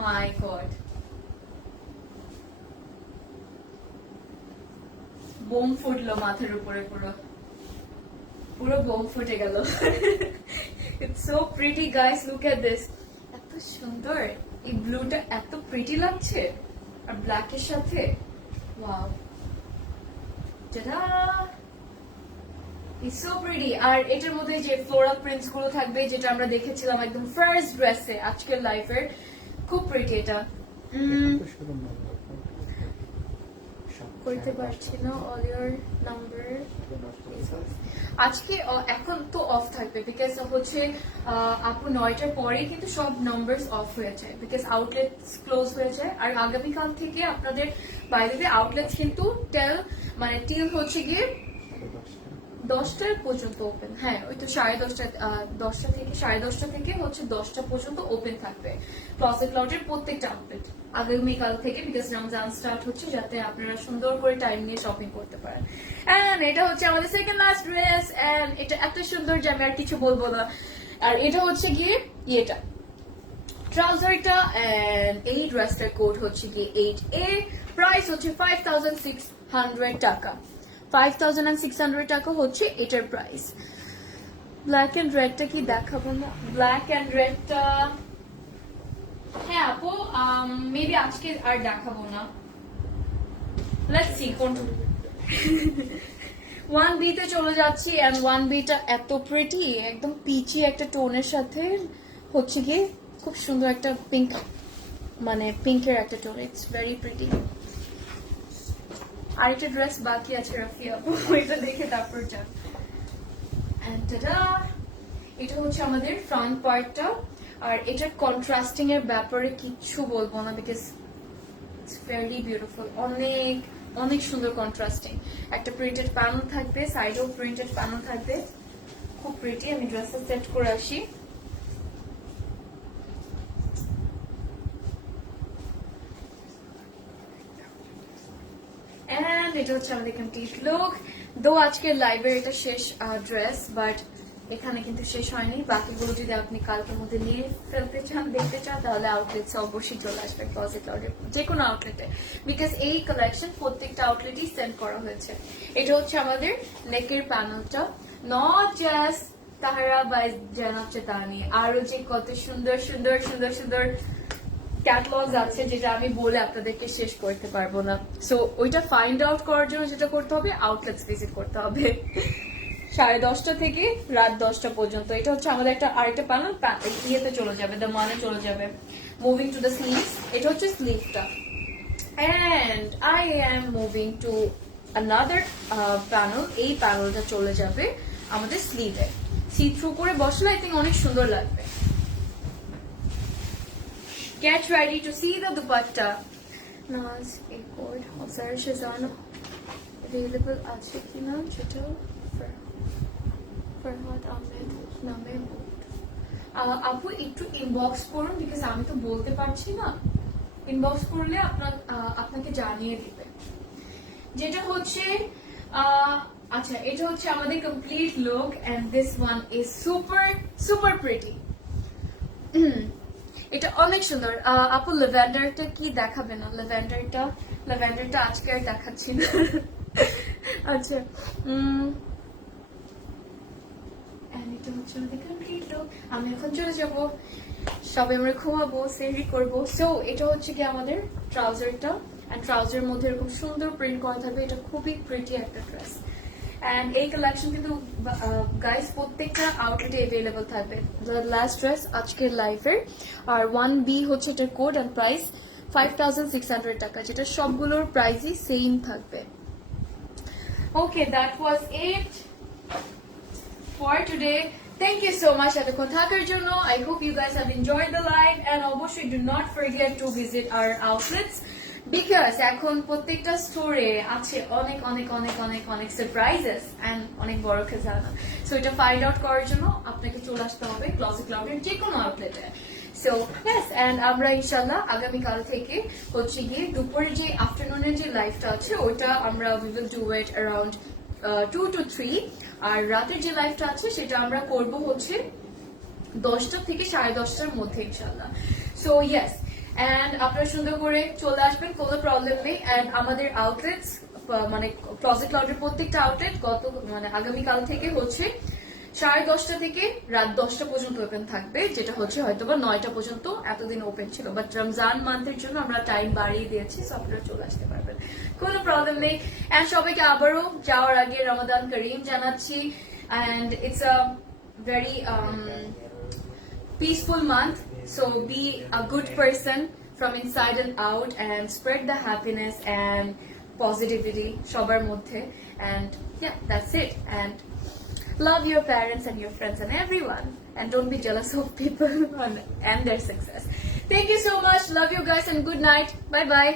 my god. Bomb ফুটলো মাথার উপরে, পুরো পুরো বোম ফুটে গেল। It's so pretty guys, look at this. এত সুন্দর, এই ব্লুটা এত প্রিটি লাগছে আর ব্ল্যাকের সাথে। Wow, ta-da! It's so pretty. আর এটার মধ্যে যে ফ্লোরাল প্রিন্টস গুলো থাকবে, যেটা আমরা দেখেছিলাম একদম ফার্স্ট ড্রেসে আজকের লাইফের, খুব প্রিটি। এটা করতে পারছি না, অল ইওর নাম্বার আজকে এখন তো অফ থাকবে, বিকজ হচ্ছে আপু 9টার পরে কিন্তু সব নাম্বারস অফ হয়ে যায়, বিকজ আউটলেটস ক্লোজ হয়ে যায়। আর আগামীকাল থেকে আপনাদের বাইরে আউটলেটস কিন্তু টিল হচ্ছে গিয়ে 10টা পর্যন্ত ওপেন। হ্যাঁ, ওই তো 10:30 থেকে 10:30 থেকে হচ্ছে 10টা পর্যন্ত ওপেন থাকবে ক্লসেট লটের প্রত্যেকটা আউটলেট আগামীকাল থেকে, বিকজ রমজান স্টার্ট হচ্ছে, যাতে আপনারা সুন্দর করে টাইম নিয়ে শপিং করতে পারেন। এন্ড এটা হচ্ছে আমাদের সেকেন্ড লাস্ট ড্রেস, এন্ড এটা একটা সুন্দর যে আমি আর কিছু বলবো না। আর এটা হচ্ছে গিয়ে ইয়েটা ট্রাউজারটা, এন্ড এই ড্রেসটার কোড হচ্ছে গিয়ে 8A, প্রাইস হচ্ছে 5,600 টাকা। 5,600 টাকা হচ্ছে এটার প্রাইস। ব্ল্যাক এন্ড রেডটা কি দেখাবো না? ব্ল্যাক এন্ড রেডটা হ্যাঁ আপু, মেবি আজকে আর দেখাবো না। লেটস সি কোন 1B তে চলে যাচ্ছি। এন্ড 1B টা এত প্রিটি, একদম পিচি একটা টোনের সাথে হচ্ছে গিয়ে খুব সুন্দর একটা পিঙ্ক, মানে পিঙ্কের একটা টোন। It's very pretty. আরেকটা ড্রেস বাকি আছে রাফিয়া আপু, এটা দেখে তারপর যান। এটা হচ্ছে আমাদের ফ্রন্ট পার্টটা। আর এটার কন্ট্রাস্টিং এর ব্যাপারে কিচ্ছু বলবো না, বিকজ ইটস ভেরি বিউটিফুল। অনেক অনেক সুন্দর কন্ট্রাস্টিং। একটা প্রিন্টেড প্যানেল থাকবে, সাইডেও প্রিন্টেড প্যানেল থাকবে, খুব প্রিটি। আমি ড্রেসটা সেট করে আসি। এন্ড এটা হচ্ছে আমাদের কমপ্লিট লুক। দো আজকের লাইভের এটা শেষ ড্রেস, বাট এখানে কিন্তু শেষ হয়নি। বাকিগুলো যদি আপনি কালকের মধ্যে নিয়ে ফেলতে চান, দেখতে চান, তাহলে আউটলেটস অবশ্যই চলে আসবে ক্লোজেট লটে, যে কোনো আউটলেটে, বিকজ এই কালেকশন প্রত্যেকটা আউটলেটই সেন্ড করা হয়েছে। এটা হচ্ছে আমাদের নেকের প্যানেলটা, নট জাস্ট তাহারা বাই জানাব চেতানি, আরো যে কত সুন্দর সুন্দর সুন্দর সুন্দর ক্যাটালগস আছে, যেটা আমি বলে আপনাদেরকে শেষ করতে পারবো না। সো ওইটা ফাইন্ড আউট করার জন্য যেটা করতে হবে, আউটলেটস ভিজিট করতে হবে 10:30 থেকে রাত 10টা পর্যন্ত। এটা হচ্ছে আমাদের আরেকটা প্যানেল, ইয়েতে চলে যাবে, দামানে চলে যাবে। মুভিং টু দ্য স্লিভস, এটা হচ্ছে স্লিভটা। And I am moving to another panel. এই প্যানেলটা চলে যাবে আমাদের স্লিভে। সি থ্রু করে বসলে আই থিঙ্ক অনেক সুন্দর লাগবে। Get ready to see the dupatta. Naz a code Hazar Shazan available আছে কিনা, যেটা ফরহাদ আহমেদ নামে আপু একটু ইনবক্স করুন, বিকজ আমি তো বলতে পারছি না। ইনবক্স করলে আপনাকে জানিয়ে দিবে। যেটা হচ্ছে আচ্ছা, এটা হচ্ছে আমাদের complete look, and this one is super super pretty. এটা অনেক সুন্দর। আপু ল্যাভেন্ডারটা কি দেখাবে না? ল্যাভেন্ডারটা আজকে আর দেখাচ্ছি না। আচ্ছা And এটা হচ্ছে আমাদের complete look. আমি এখন চলে যাব, সবাই আমরা ঘুমাবো, সেহরি করবো। সো এটা হচ্ছে কি আমাদের ট্রাউজারটা, এন্ড ট্রাউজারের মধ্যে এরকম সুন্দর প্রিন্ট করা থাকবে। এটা খুবই প্রিটি একটা ড্রেস, এন্ড এই কালেকশন কিন্তু গাইস প্রত্যেকটা আউটলেটে অ্যাভেলেবল থাকবে। লাস্ট ড্রেস আজকের লাইফের, আর 1B হচ্ছে এটার কোড এন্ড প্রাইস 5600 টাকা, যেটা সবগুলোর প্রাইসই সেম থাকবে। Okay, that was it for today. Thank you so much এতক্ষণ থাকার জন্য। I hope you guys have enjoyed the live, and অবশ্যই do not forget to visit our outlets because এখন প্রত্যেকটা স্টোরে আছে অনেক অনেক অনেক অনেক অনেক সারপ্রাইজেস এন্ড অনেক বড় খাজানা। সো এটা ফাইন্ড আউট করার জন্য আপনাকে চলে আসতে হবে ক্লসেট ক্লাবের যে কোনো আউটলেটে। সো ইয়েস, এন্ড আমরা ইনশাল্লাহ আগামীকাল থেকে হচ্ছে গিয়ে দুপুরে যে আফটারনুনের যে লাইভটা আছে ওইটা আমরা we will do it around 2 to 3, আর রাতের যে লাইভটা আছে সেটা আমরা করব হচ্ছে 10টা থেকে 10:30টার মধ্যে ইনশাল্লাহ। সো ইয়েস, এন্ড আপনারা সুন্দর করে চলে আসবেন, কোনো প্রবলেম নেই। এন্ড আমাদের আউটলেটস মানে ক্লজেট ক্লাউডের প্রত্যেকটা আউটলেট আগামীকাল থেকে হচ্ছে 10:30টা থেকে রাত 10টা পর্যন্ত ওপেন থাকবে, যেটা হচ্ছে হয়তোবা 9টা পর্যন্ত এতদিন ওপেন ছিল, বাট রমজান মান্থের জন্য আমরা টাইম বাড়িয়ে দিয়েছি। সো আপনারা চলে আসতে পারবেন, কোনো প্রবলেম নেই। এন্ড সবাইকে আবারও যাওয়ার আগে রমাদান করিম জানাচ্ছি, and it's a very peaceful month, so be a good person from inside and out and spread the happiness and positivity সবার মধ্যে, and yeah, that's it. And love your parents and your friends and everyone, and don't be jealous of people and their success. Thank you so much, love you guys, and good night, bye bye.